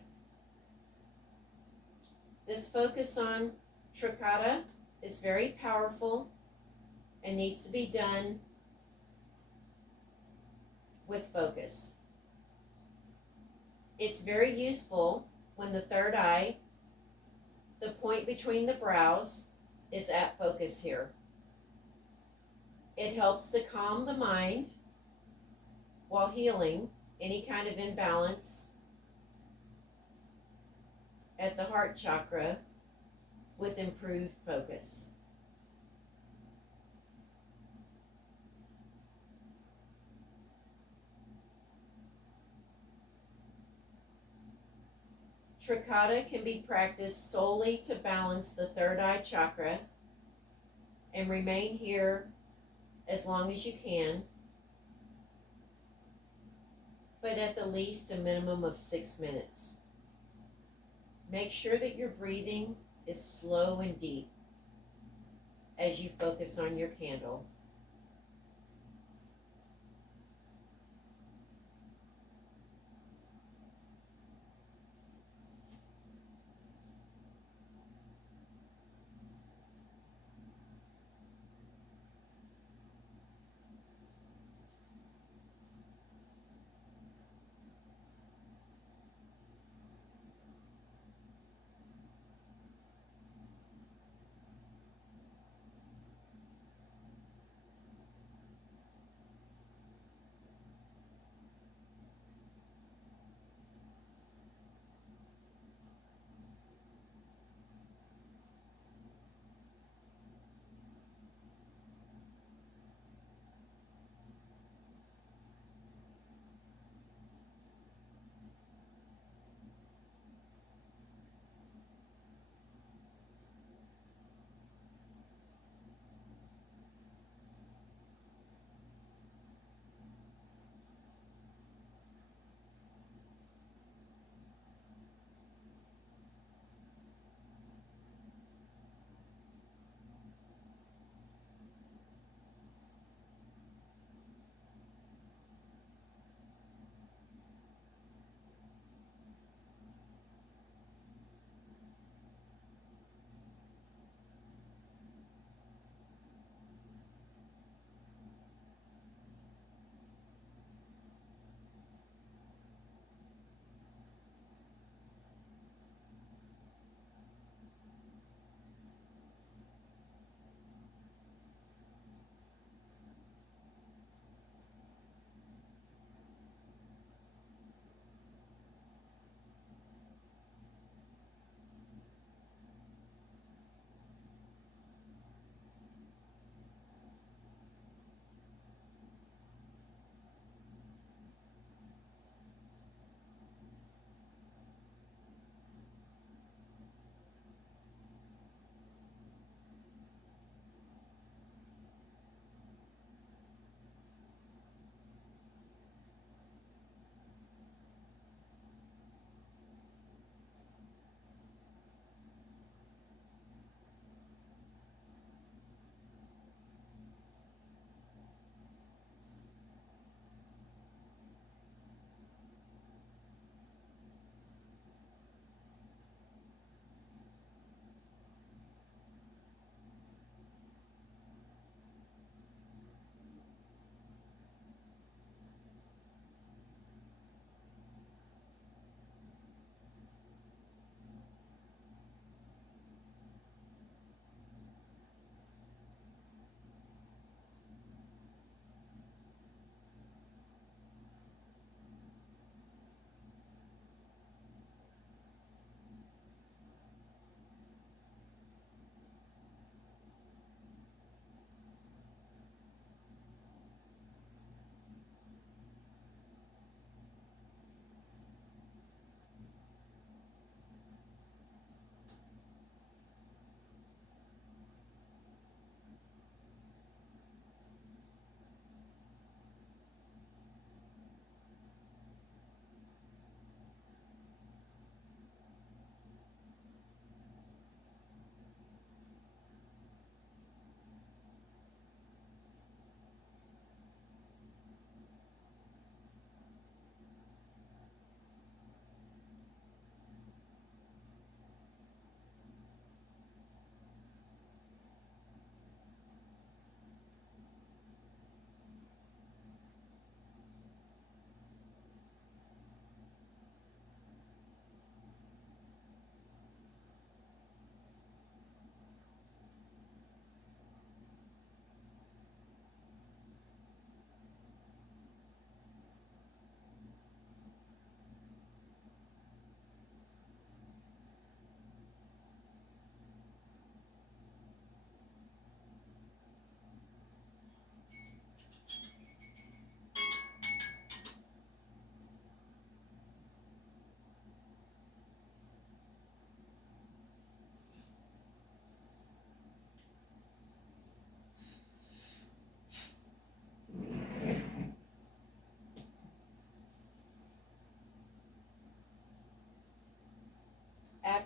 This focus on Trikhata is very powerful and needs to be done with focus. It's very useful when the third eye, the point between the brows, is at focus here. It helps to calm the mind while healing any kind of imbalance at the heart chakra with improved focus. Trikhata can be practiced solely to balance the third eye chakra and remain here as long as you can, but at the least a minimum of 6 minutes. Make sure that your breathing is slow and deep as you focus on your candle.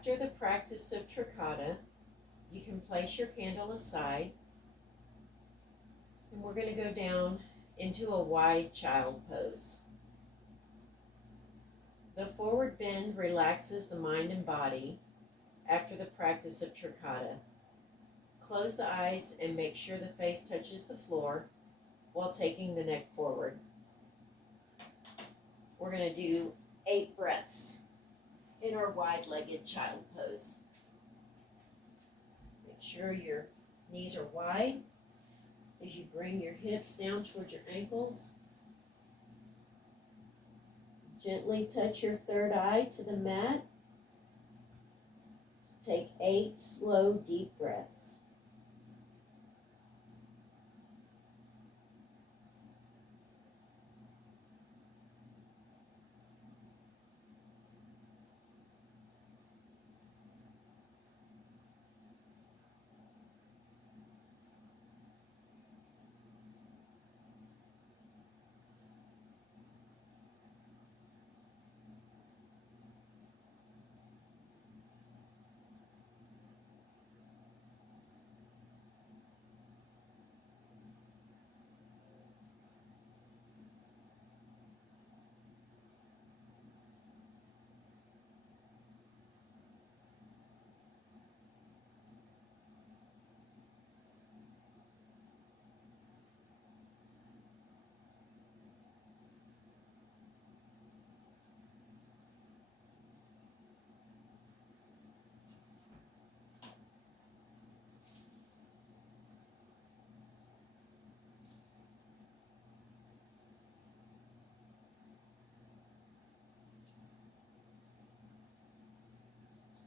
After the practice of Tricotta, you can place your candle aside, and we're going to go down into a wide child pose. The forward bend relaxes the mind and body after the practice of Tricotta. Close the eyes and make sure the face touches the floor while taking the neck forward. We're going to do 8 breaths in our wide-legged child pose. Make sure your knees are wide as you bring your hips down towards your ankles. Gently touch your third eye to the mat. Take 8 slow, deep breaths.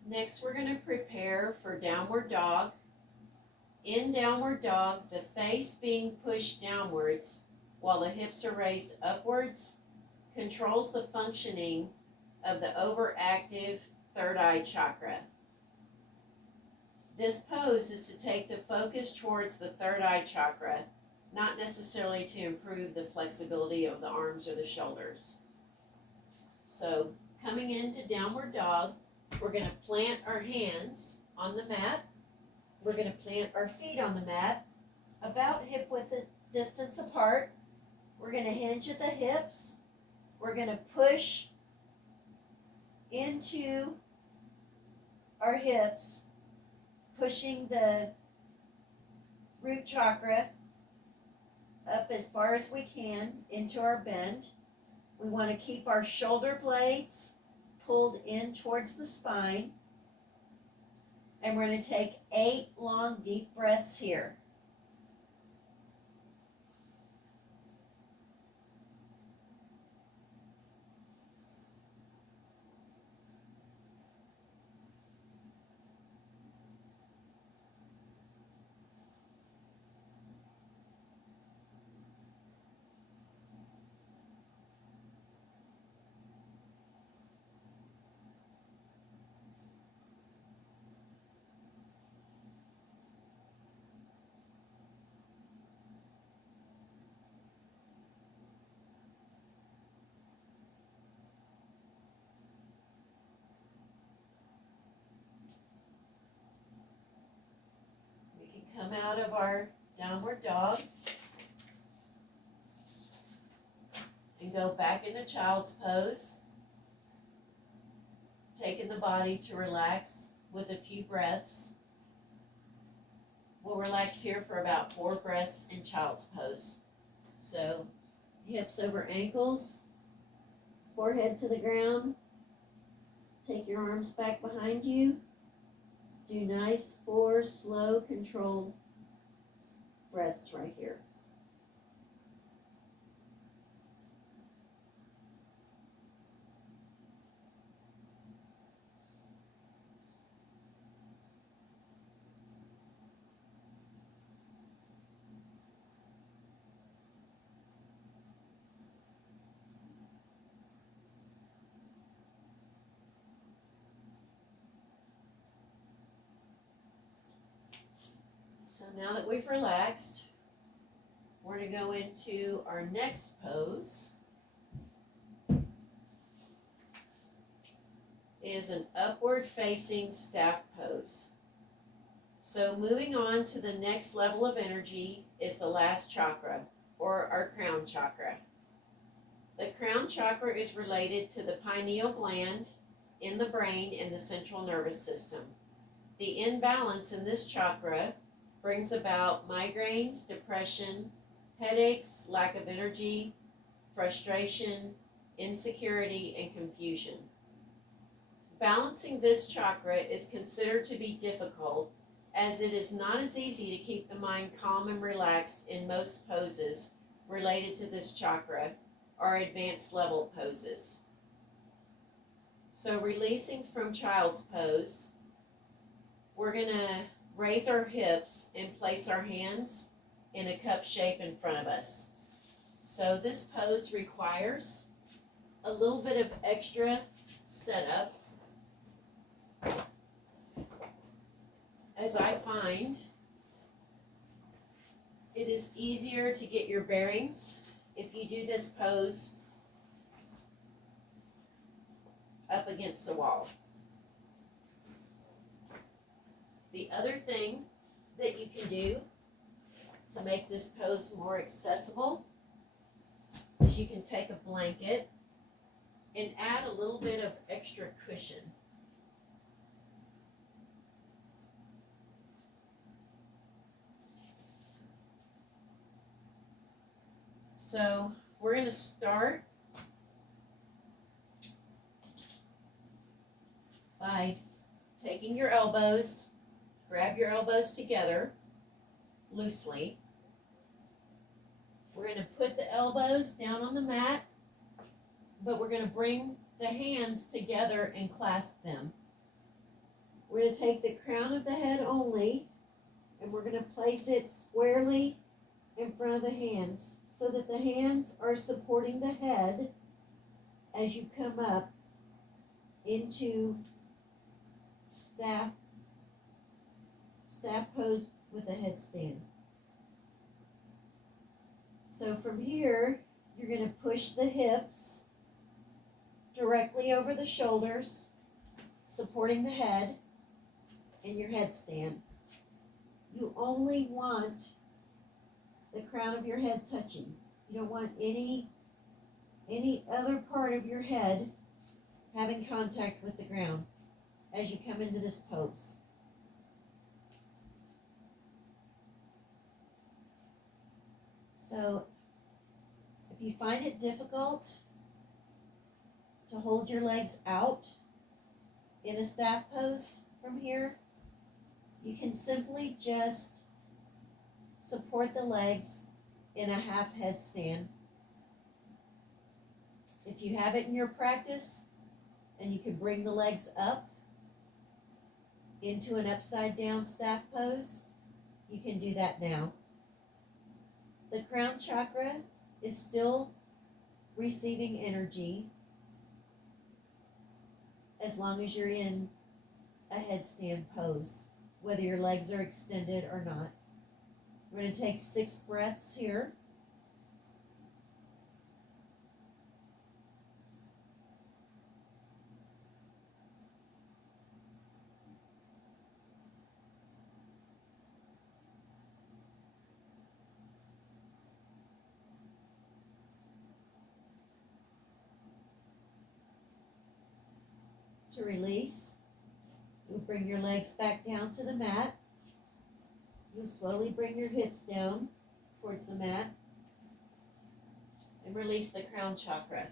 Next, we're going to prepare for downward dog. In downward dog, the face being pushed downwards while the hips are raised upwards controls the functioning of the overactive third eye chakra. This pose is to take the focus towards the third eye chakra, not necessarily to improve the flexibility of the arms or the shoulders. So, coming into downward dog, we're going to plant our hands on the mat. We're going to plant our feet on the mat, about hip width distance apart. We're going to hinge at the hips. We're going to push into our hips, pushing the root chakra up as far as we can into our bend. We want to keep our shoulder blades pulled in towards the spine. And we're going to take 8 long, deep breaths here. Come out of our downward dog and go back into child's pose, taking the body to relax with a few breaths. We'll relax here for about 4 breaths in child's pose. So, hips over ankles, forehead to the ground, take your arms back behind you. Do nice 4 slow, controlled breaths right here. So now that we've relaxed, we're going to go into our next pose. is an upward facing staff pose. So moving on to the next level of energy is the last chakra, or our crown chakra. The crown chakra is related to the pineal gland in the brain and the central nervous system. The imbalance in this chakra brings about migraines, depression, headaches, lack of energy, frustration, insecurity, and confusion. Balancing this chakra is considered to be difficult, as it is not as easy to keep the mind calm and relaxed in most poses related to this chakra or advanced level poses. So releasing from child's pose, we're going to raise our hips and place our hands in a cup shape in front of us. So this pose requires a little bit of extra setup, as I find it is easier to get your bearings if you do this pose up against a wall. The other thing that you can do to make this pose more accessible is you can take a blanket and add a little bit of extra cushion. So we're going to start by taking your elbows, grab your elbows together loosely. We're going to put the elbows down on the mat, but we're going to bring the hands together and clasp them. We're going to take the crown of the head only, and we're going to place it squarely in front of the hands so that the hands are supporting the head as you come up into staff pose with a headstand. So from here, you're going to push the hips directly over the shoulders, supporting the head in your headstand. You only want the crown of your head touching. You don't want any other part of your head having contact with the ground as you come into this pose. So if you find it difficult to hold your legs out in a staff pose from here, you can simply just support the legs in a half headstand. If you have it in your practice, then you can bring the legs up into an upside down staff pose. You can do that now. The crown chakra is still receiving energy as long as you're in a headstand pose, whether your legs are extended or not. We're going to take 6 breaths here. To release, you'll bring your legs back down to the mat. You'll slowly bring your hips down towards the mat and release the crown chakra.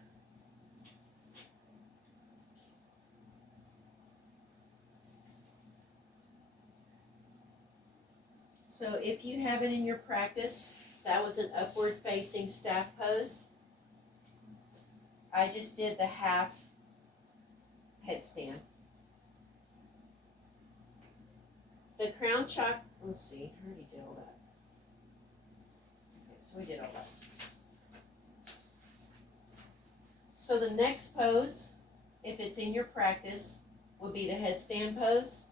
So if you have it in your practice, that was an upward facing staff pose. I just did the half headstand. The crown chakra, let's see, I already did all that. Okay, so we did all that. So the next pose, if it's in your practice, will be the headstand pose.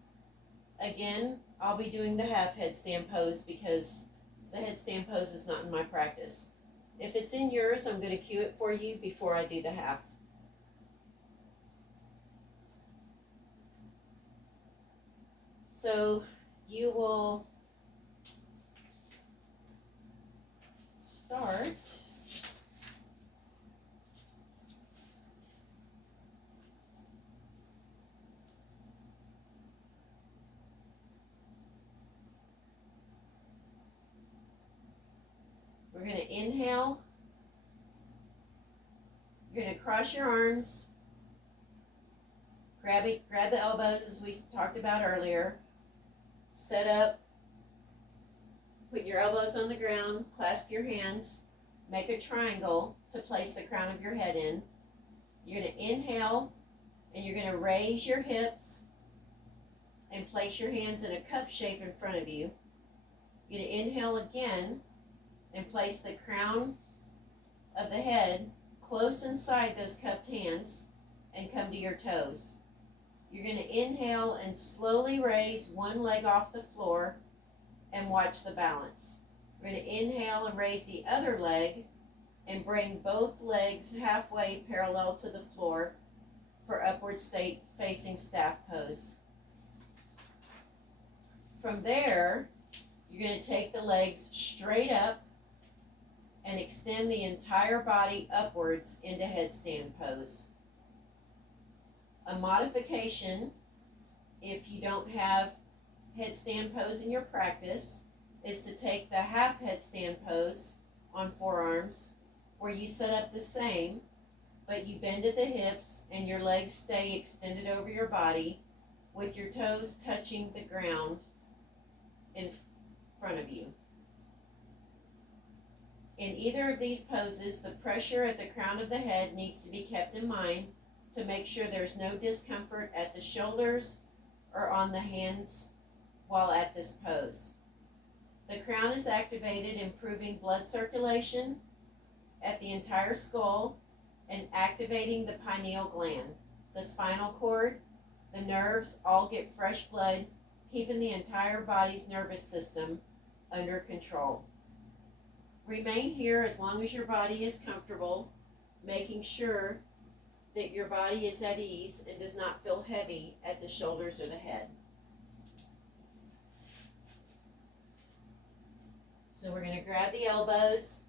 Again, I'll be doing the half headstand pose because the headstand pose is not in my practice. If it's in yours, I'm going to cue it for you before I do the half. So you will start we're going to inhale. You're going to cross your arms, grab the elbows as we talked about earlier, set up, put your elbows on the ground, clasp your hands, make a triangle to place the crown of your head in. You're going to inhale, and you're going to raise your hips and place your hands in a cup shape in front of you. You're going to inhale again and place the crown of the head close inside those cupped hands and come to your toes. You're going to inhale and slowly raise one leg off the floor and watch the balance. We're going to inhale and raise the other leg and bring both legs halfway parallel to the floor for upward facing staff pose. From there, you're going to take the legs straight up and extend the entire body upwards into headstand pose. A modification, if you don't have headstand pose in your practice, is to take the half headstand pose on forearms, where you set up the same, but you bend at the hips and your legs stay extended over your body with your toes touching the ground in front of you. In either of these poses, the pressure at the crown of the head needs to be kept in mind to make sure there's no discomfort at the shoulders or on the hands while at this pose. The crown is activated, improving blood circulation at the entire skull and activating the pineal gland. The spinal cord, the nerves all get fresh blood, keeping the entire body's nervous system under control. Remain here as long as your body is comfortable, making sure that your body is at ease and does not feel heavy at the shoulders or the head. So we're going to grab the elbows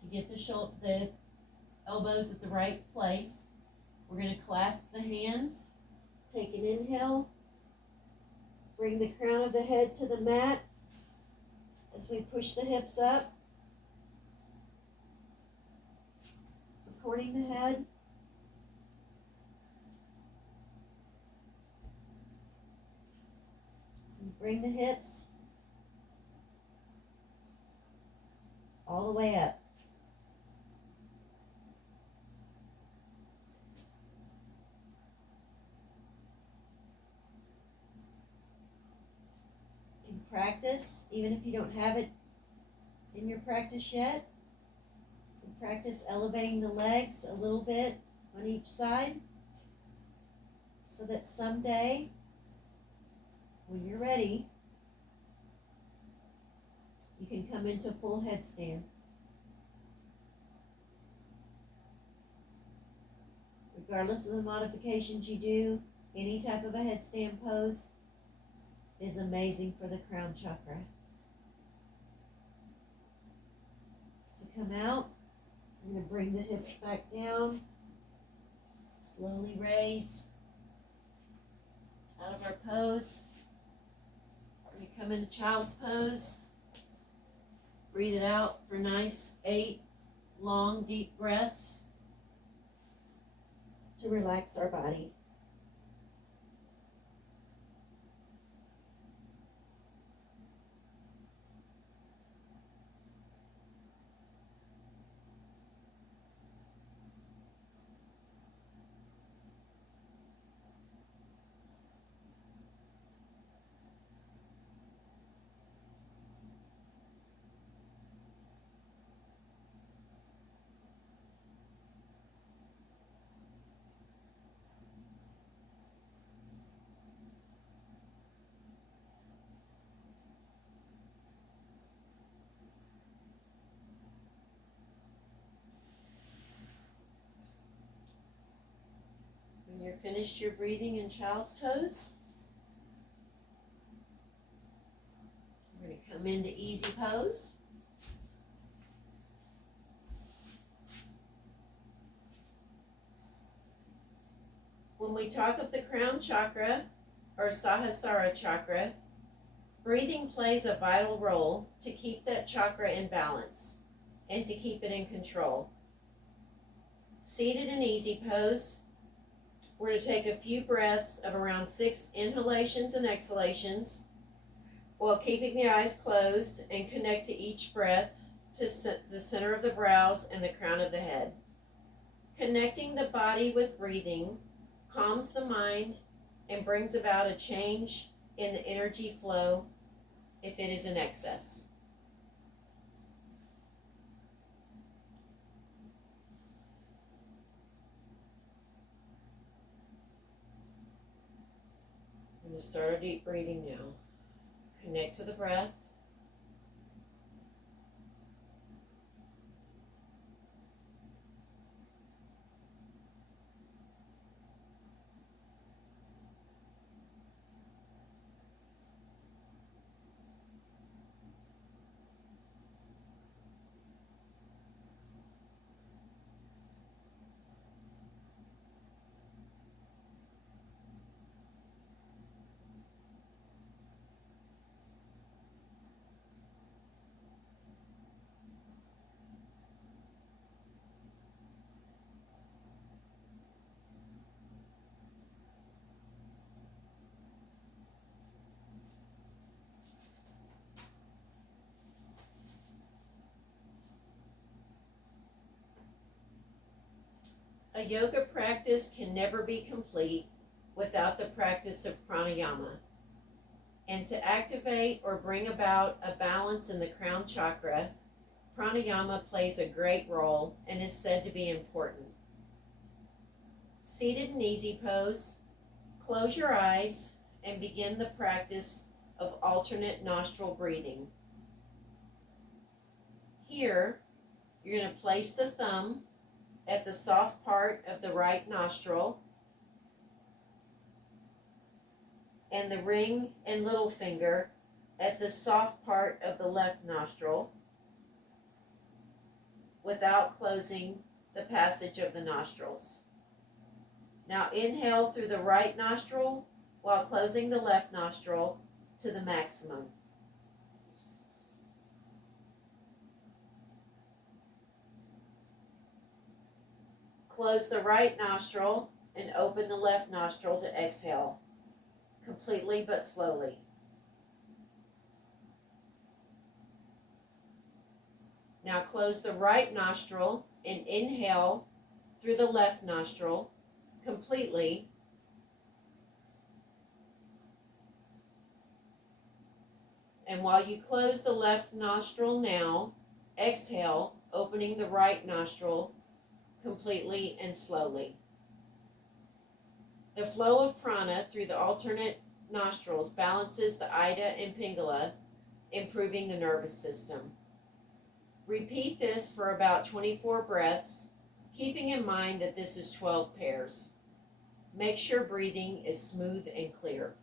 to get the elbows at the right place. We're going to clasp the hands, take an inhale, bring the crown of the head to the mat as we push the hips up, supporting the head. And bring the hips all the way up. You can practice, even if you don't have it in your practice yet. You can practice elevating the legs a little bit on each side so that someday, when you're ready, you can come into full headstand. Regardless of the modifications you do, any type of a headstand pose is amazing for the crown chakra. To come out, I'm going to bring the hips back down, slowly raise out of our pose. We're going to come into child's pose. Breathe it out for nice 8 long, deep breaths to relax our body. finished your breathing in Child's Pose. We're going to come into Easy Pose. When we talk of the crown chakra, or Sacral Chakra, breathing plays a vital role to keep that chakra in balance and to keep it in control. Seated in Easy Pose, we're going to take a few breaths of around 6 inhalations and exhalations while keeping the eyes closed, and connect to each breath to the center of the brows and the crown of the head. Connecting the body with breathing calms the mind and brings about a change in the energy flow if it is in excess. I'm going to start our deep breathing now. Connect to the breath. A yoga practice can never be complete without the practice of pranayama. And to activate or bring about a balance in the crown chakra, pranayama plays a great role and is said to be important. Seated in Easy Pose, close your eyes and begin the practice of alternate nostril breathing. Here, you're going to place the thumb at the soft part of the right nostril and the ring and little finger at the soft part of the left nostril without closing the passage of the nostrils. Now inhale through the right nostril while closing the left nostril to the maximum. Close the right nostril and open the left nostril to exhale, completely but slowly. Now close the right nostril and inhale through the left nostril completely. And while you close the left nostril now, exhale, opening the right nostril completely and slowly. The flow of prana through the alternate nostrils balances the Ida and Pingala, improving the nervous system. Repeat this for about 24 breaths, keeping in mind that this is 12 pairs. Make sure breathing is smooth and clear.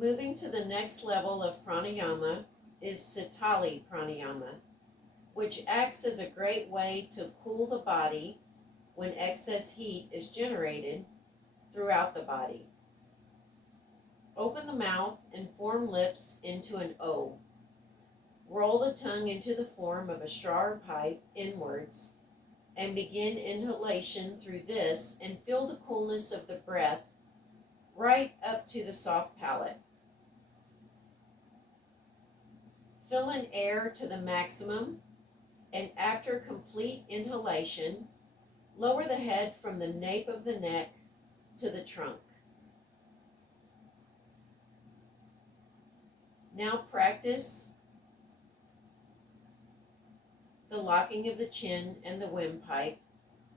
Moving to the next level of pranayama is Cetali Pranayama, which acts as a great way to cool the body when excess heat is generated throughout the body. Open the mouth and form lips into an O. Roll the tongue into the form of a straw or pipe inwards and begin inhalation through this and feel the coolness of the breath right up to the soft palate. Fill in air to the maximum, and after complete inhalation, lower the head from the nape of the neck to the trunk. Now practice the locking of the chin and the windpipe,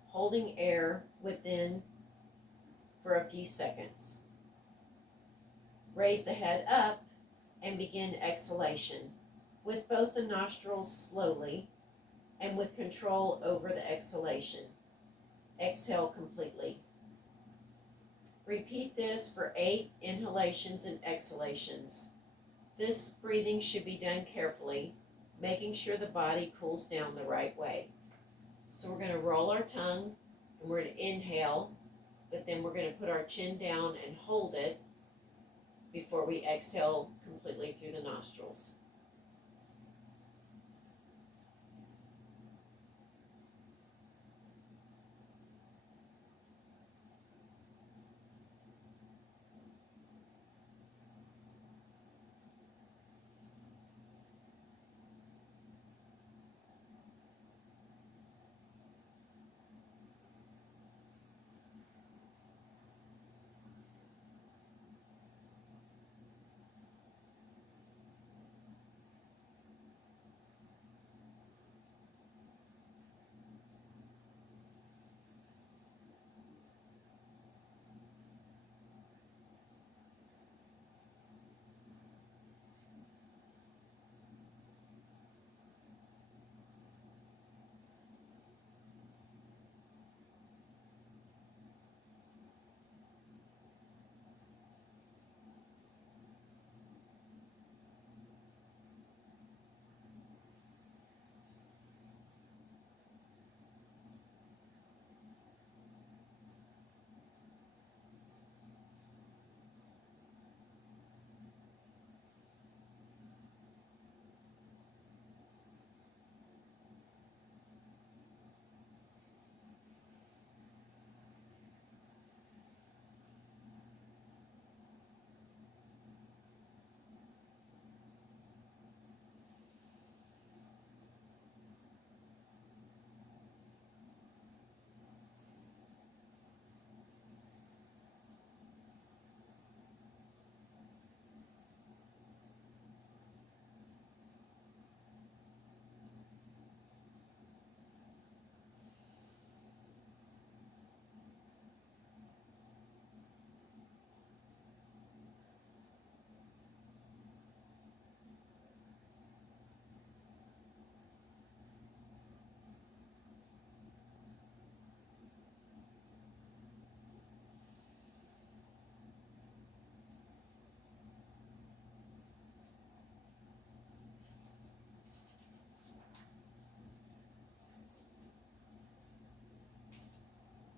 holding air within for a few seconds. Raise the head up and begin exhalation with both the nostrils slowly and with control over the exhalation. Exhale completely. Repeat this for 8 inhalations and exhalations. This breathing should be done carefully, making sure the body cools down the right way. So we're going to roll our tongue and we're going to inhale, but then we're going to put our chin down and hold it before we exhale completely through the nostrils.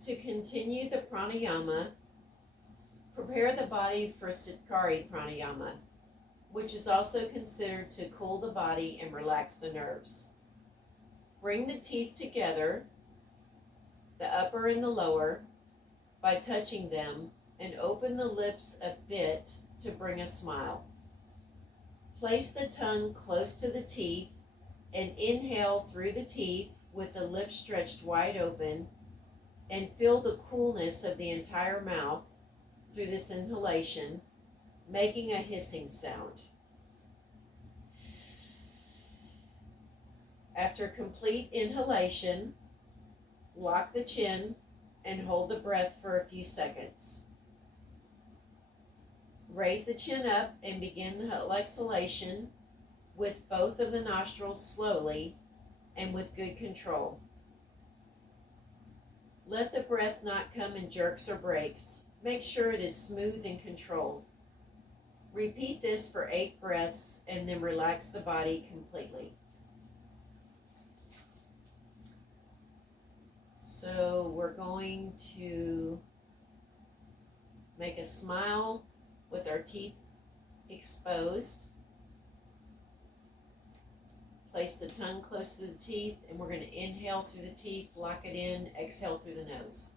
To continue the pranayama, prepare the body for Sidkari Pranayama, which is also considered to cool the body and relax the nerves. Bring the teeth together, the upper and the lower, by touching them, and open the lips a bit to bring a smile. Place the tongue close to the teeth and inhale through the teeth with the lips stretched wide open, and feel the coolness of the entire mouth through this inhalation, making a hissing sound. After complete inhalation, lock the chin and hold the breath for a few seconds. Raise the chin up and begin the exhalation with both of the nostrils slowly and with good control. Let the breath not come in jerks or breaks. Make sure it is smooth and controlled. Repeat this for 8 breaths and then relax the body completely. So we're going to make a smile with our teeth exposed. Place the tongue close to the teeth, and we're going to inhale through the teeth, lock it in, exhale through the nose.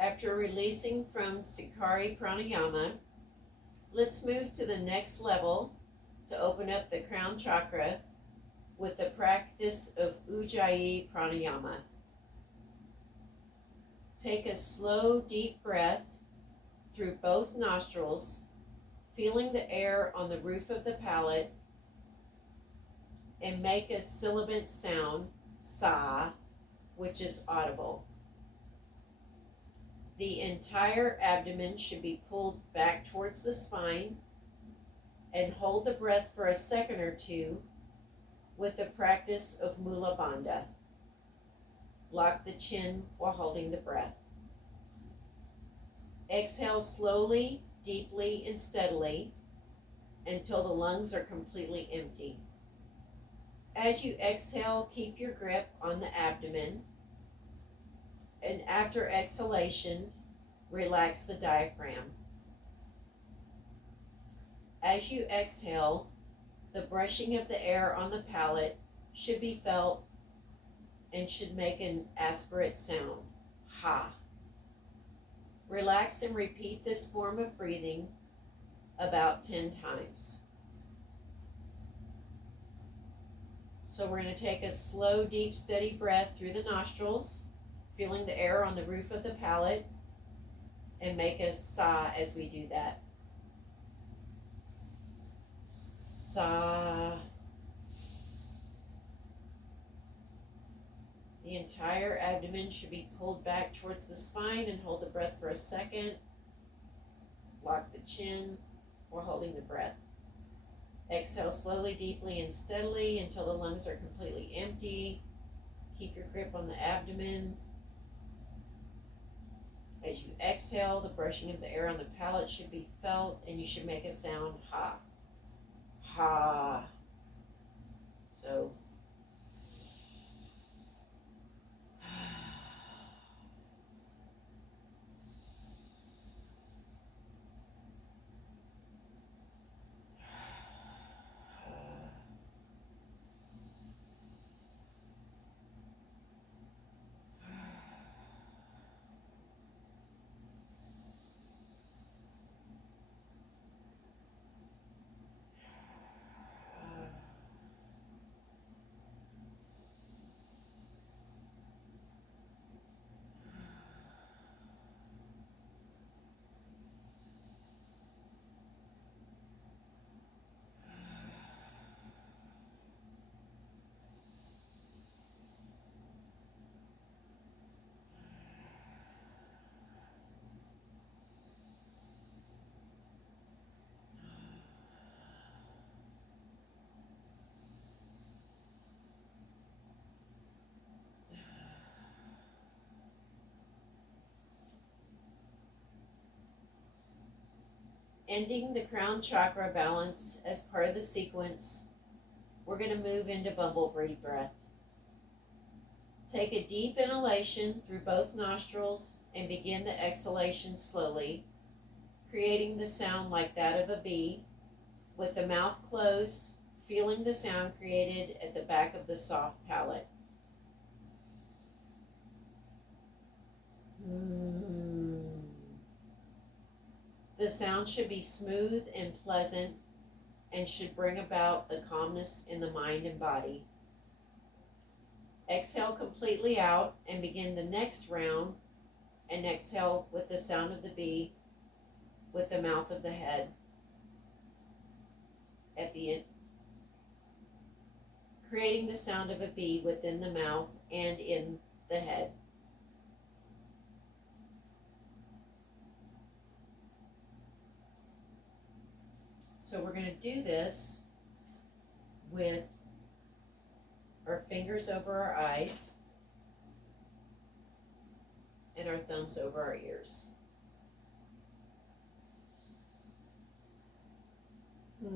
After releasing from Sidkari Pranayama, let's move to the next level to open up the crown chakra with the practice of Ujjayi Pranayama. Take a slow, deep breath through both nostrils, feeling the air on the roof of the palate, and make a sibilant sound, sa, which is audible. The entire abdomen should be pulled back towards the spine, and hold the breath for a second or two with the practice of Mula Bandha. Lock the chin while holding the breath. Exhale slowly, deeply, and steadily until the lungs are completely empty. As you exhale, keep your grip on the abdomen, and after exhalation, relax the diaphragm. As you exhale, the brushing of the air on the palate should be felt and should make an aspirate sound, ha. Relax and repeat this form of breathing about 10 times. So we're going to take a slow, deep, steady breath through the nostrils, feeling the air on the roof of the palate, and make a sa as we do that. Sa. The entire abdomen should be pulled back towards the spine, and hold the breath for a second. Lock the chin while holding the breath. Exhale slowly, deeply, and steadily until the lungs are completely empty. Keep your grip on the abdomen. As you exhale, the brushing of the air on the palate should be felt, and you should make a sound, ha. Ha. So, ending the crown chakra balance as part of the sequence, we're going to move into bumblebee breath. Take a deep inhalation through both nostrils and begin the exhalation slowly, creating the sound like that of a bee, with the mouth closed, feeling the sound created at the back of the soft palate. The sound should be smooth and pleasant and should bring about the calmness in the mind and body. Exhale completely out and begin the next round, and exhale with the sound of the bee with the mouth of the head at the end, creating the sound of a bee within the mouth and in the head. So we're going to do this with our fingers over our eyes and our thumbs over our ears. We're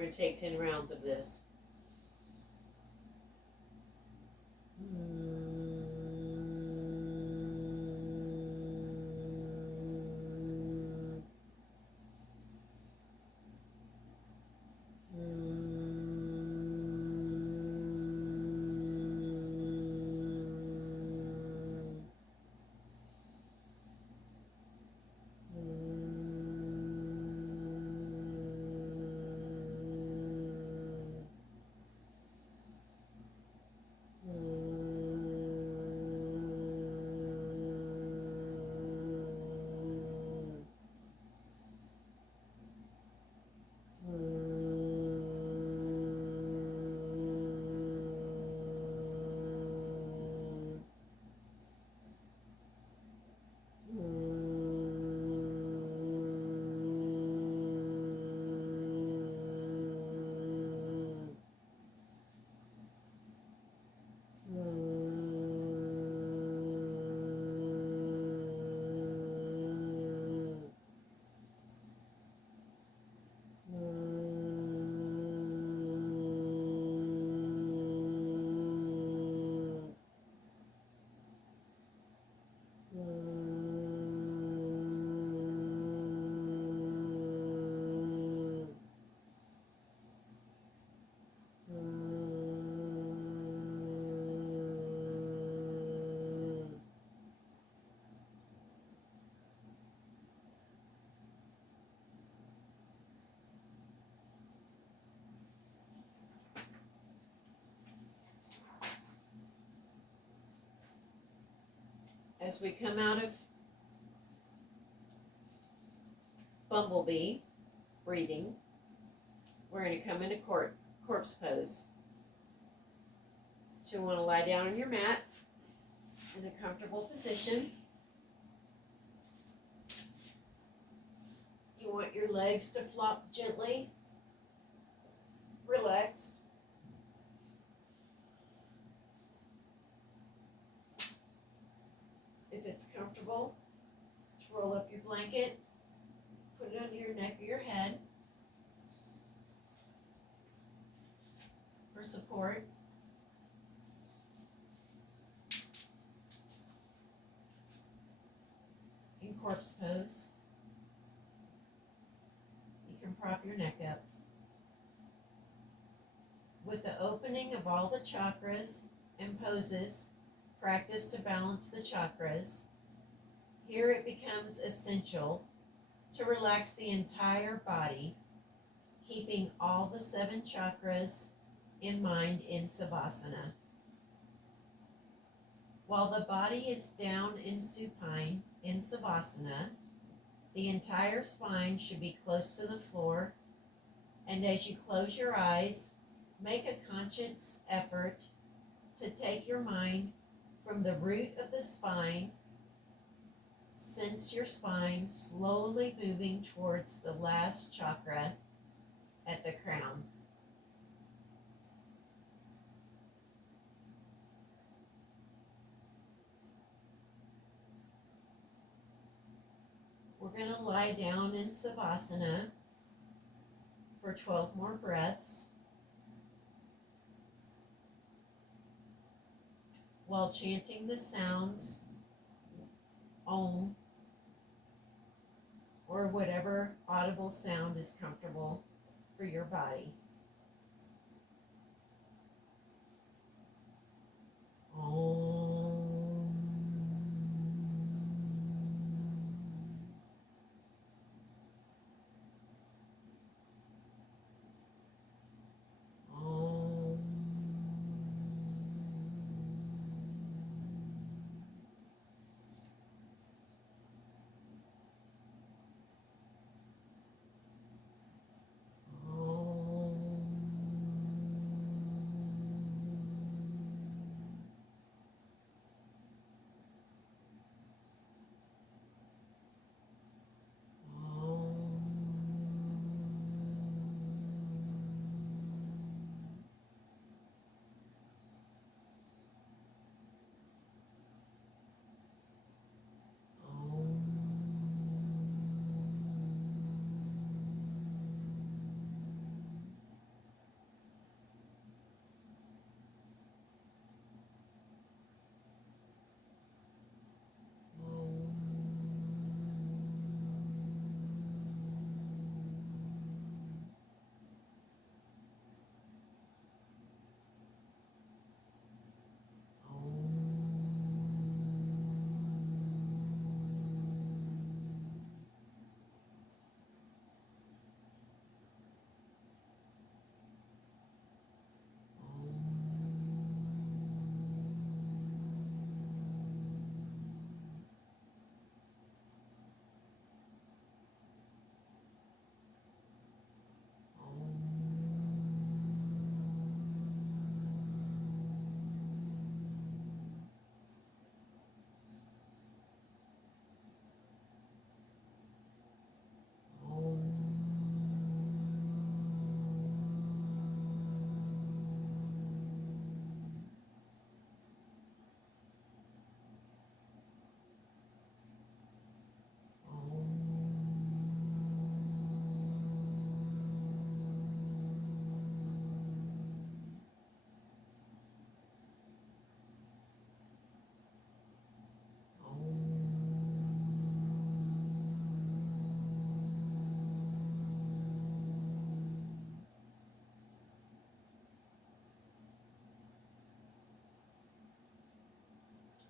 going to take 10 rounds of this. As we come out of bumblebee breathing, we're going to come into corpse pose. So you want to lie down on your mat in a comfortable position. You want your legs to flop gently, relaxed. If it's comfortable, to roll up your blanket, put it under your neck or your head for support. In corpse pose, you can prop your neck up. With the opening of all the chakras and poses, practice to balance the chakras. Here it becomes essential to relax the entire body, keeping all the 7 chakras in mind in Savasana. While the body is down in supine in Savasana, the entire spine should be close to the floor, and as you close your eyes, make a conscious effort to take your mind from the root of the spine. Sense your spine slowly moving towards the last chakra at the crown. We're We're going to lie down in Savasana for 12 more breaths while chanting the sounds Om or whatever audible sound is comfortable for your body. Om. Om.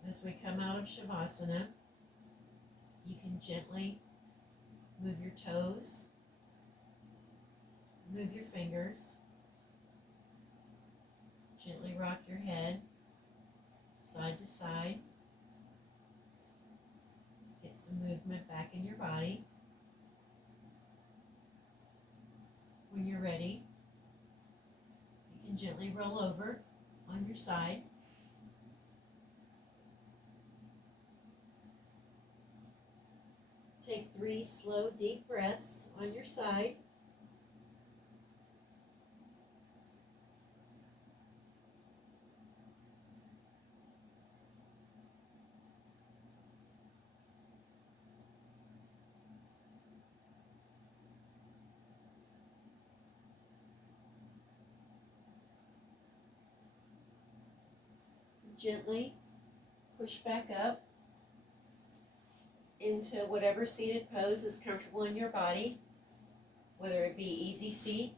As we come out of Shavasana, you can gently move your toes, move your fingers, gently rock your head side to side, get some movement back in your body. When you're ready, you can gently roll over on your side. Take 3 slow, deep breaths on your side. Gently push back up into whatever seated pose is comfortable in your body, whether it be easy seat,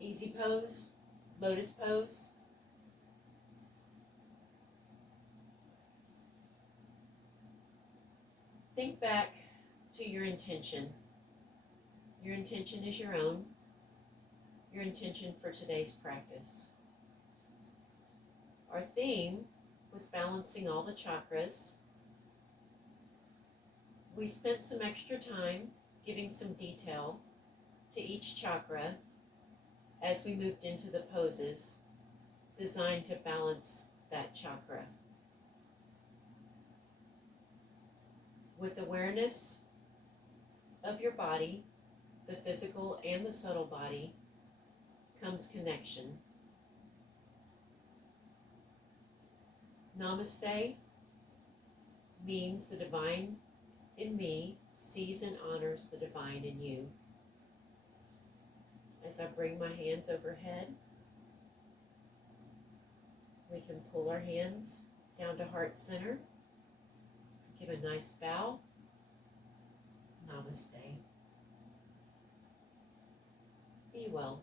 easy pose, lotus pose. Think back to your intention. Your intention is your own. Your intention for today's practice. Our theme was balancing all the chakras. We spent some extra time giving some detail to each chakra as we moved into the poses designed to balance that chakra. With awareness of your body, the physical and the subtle body, comes connection. Namaste means the divine in me sees and honors the divine in you. As I bring my hands overhead, we can pull our hands down to heart center. Give a nice bow. Namaste. Be well.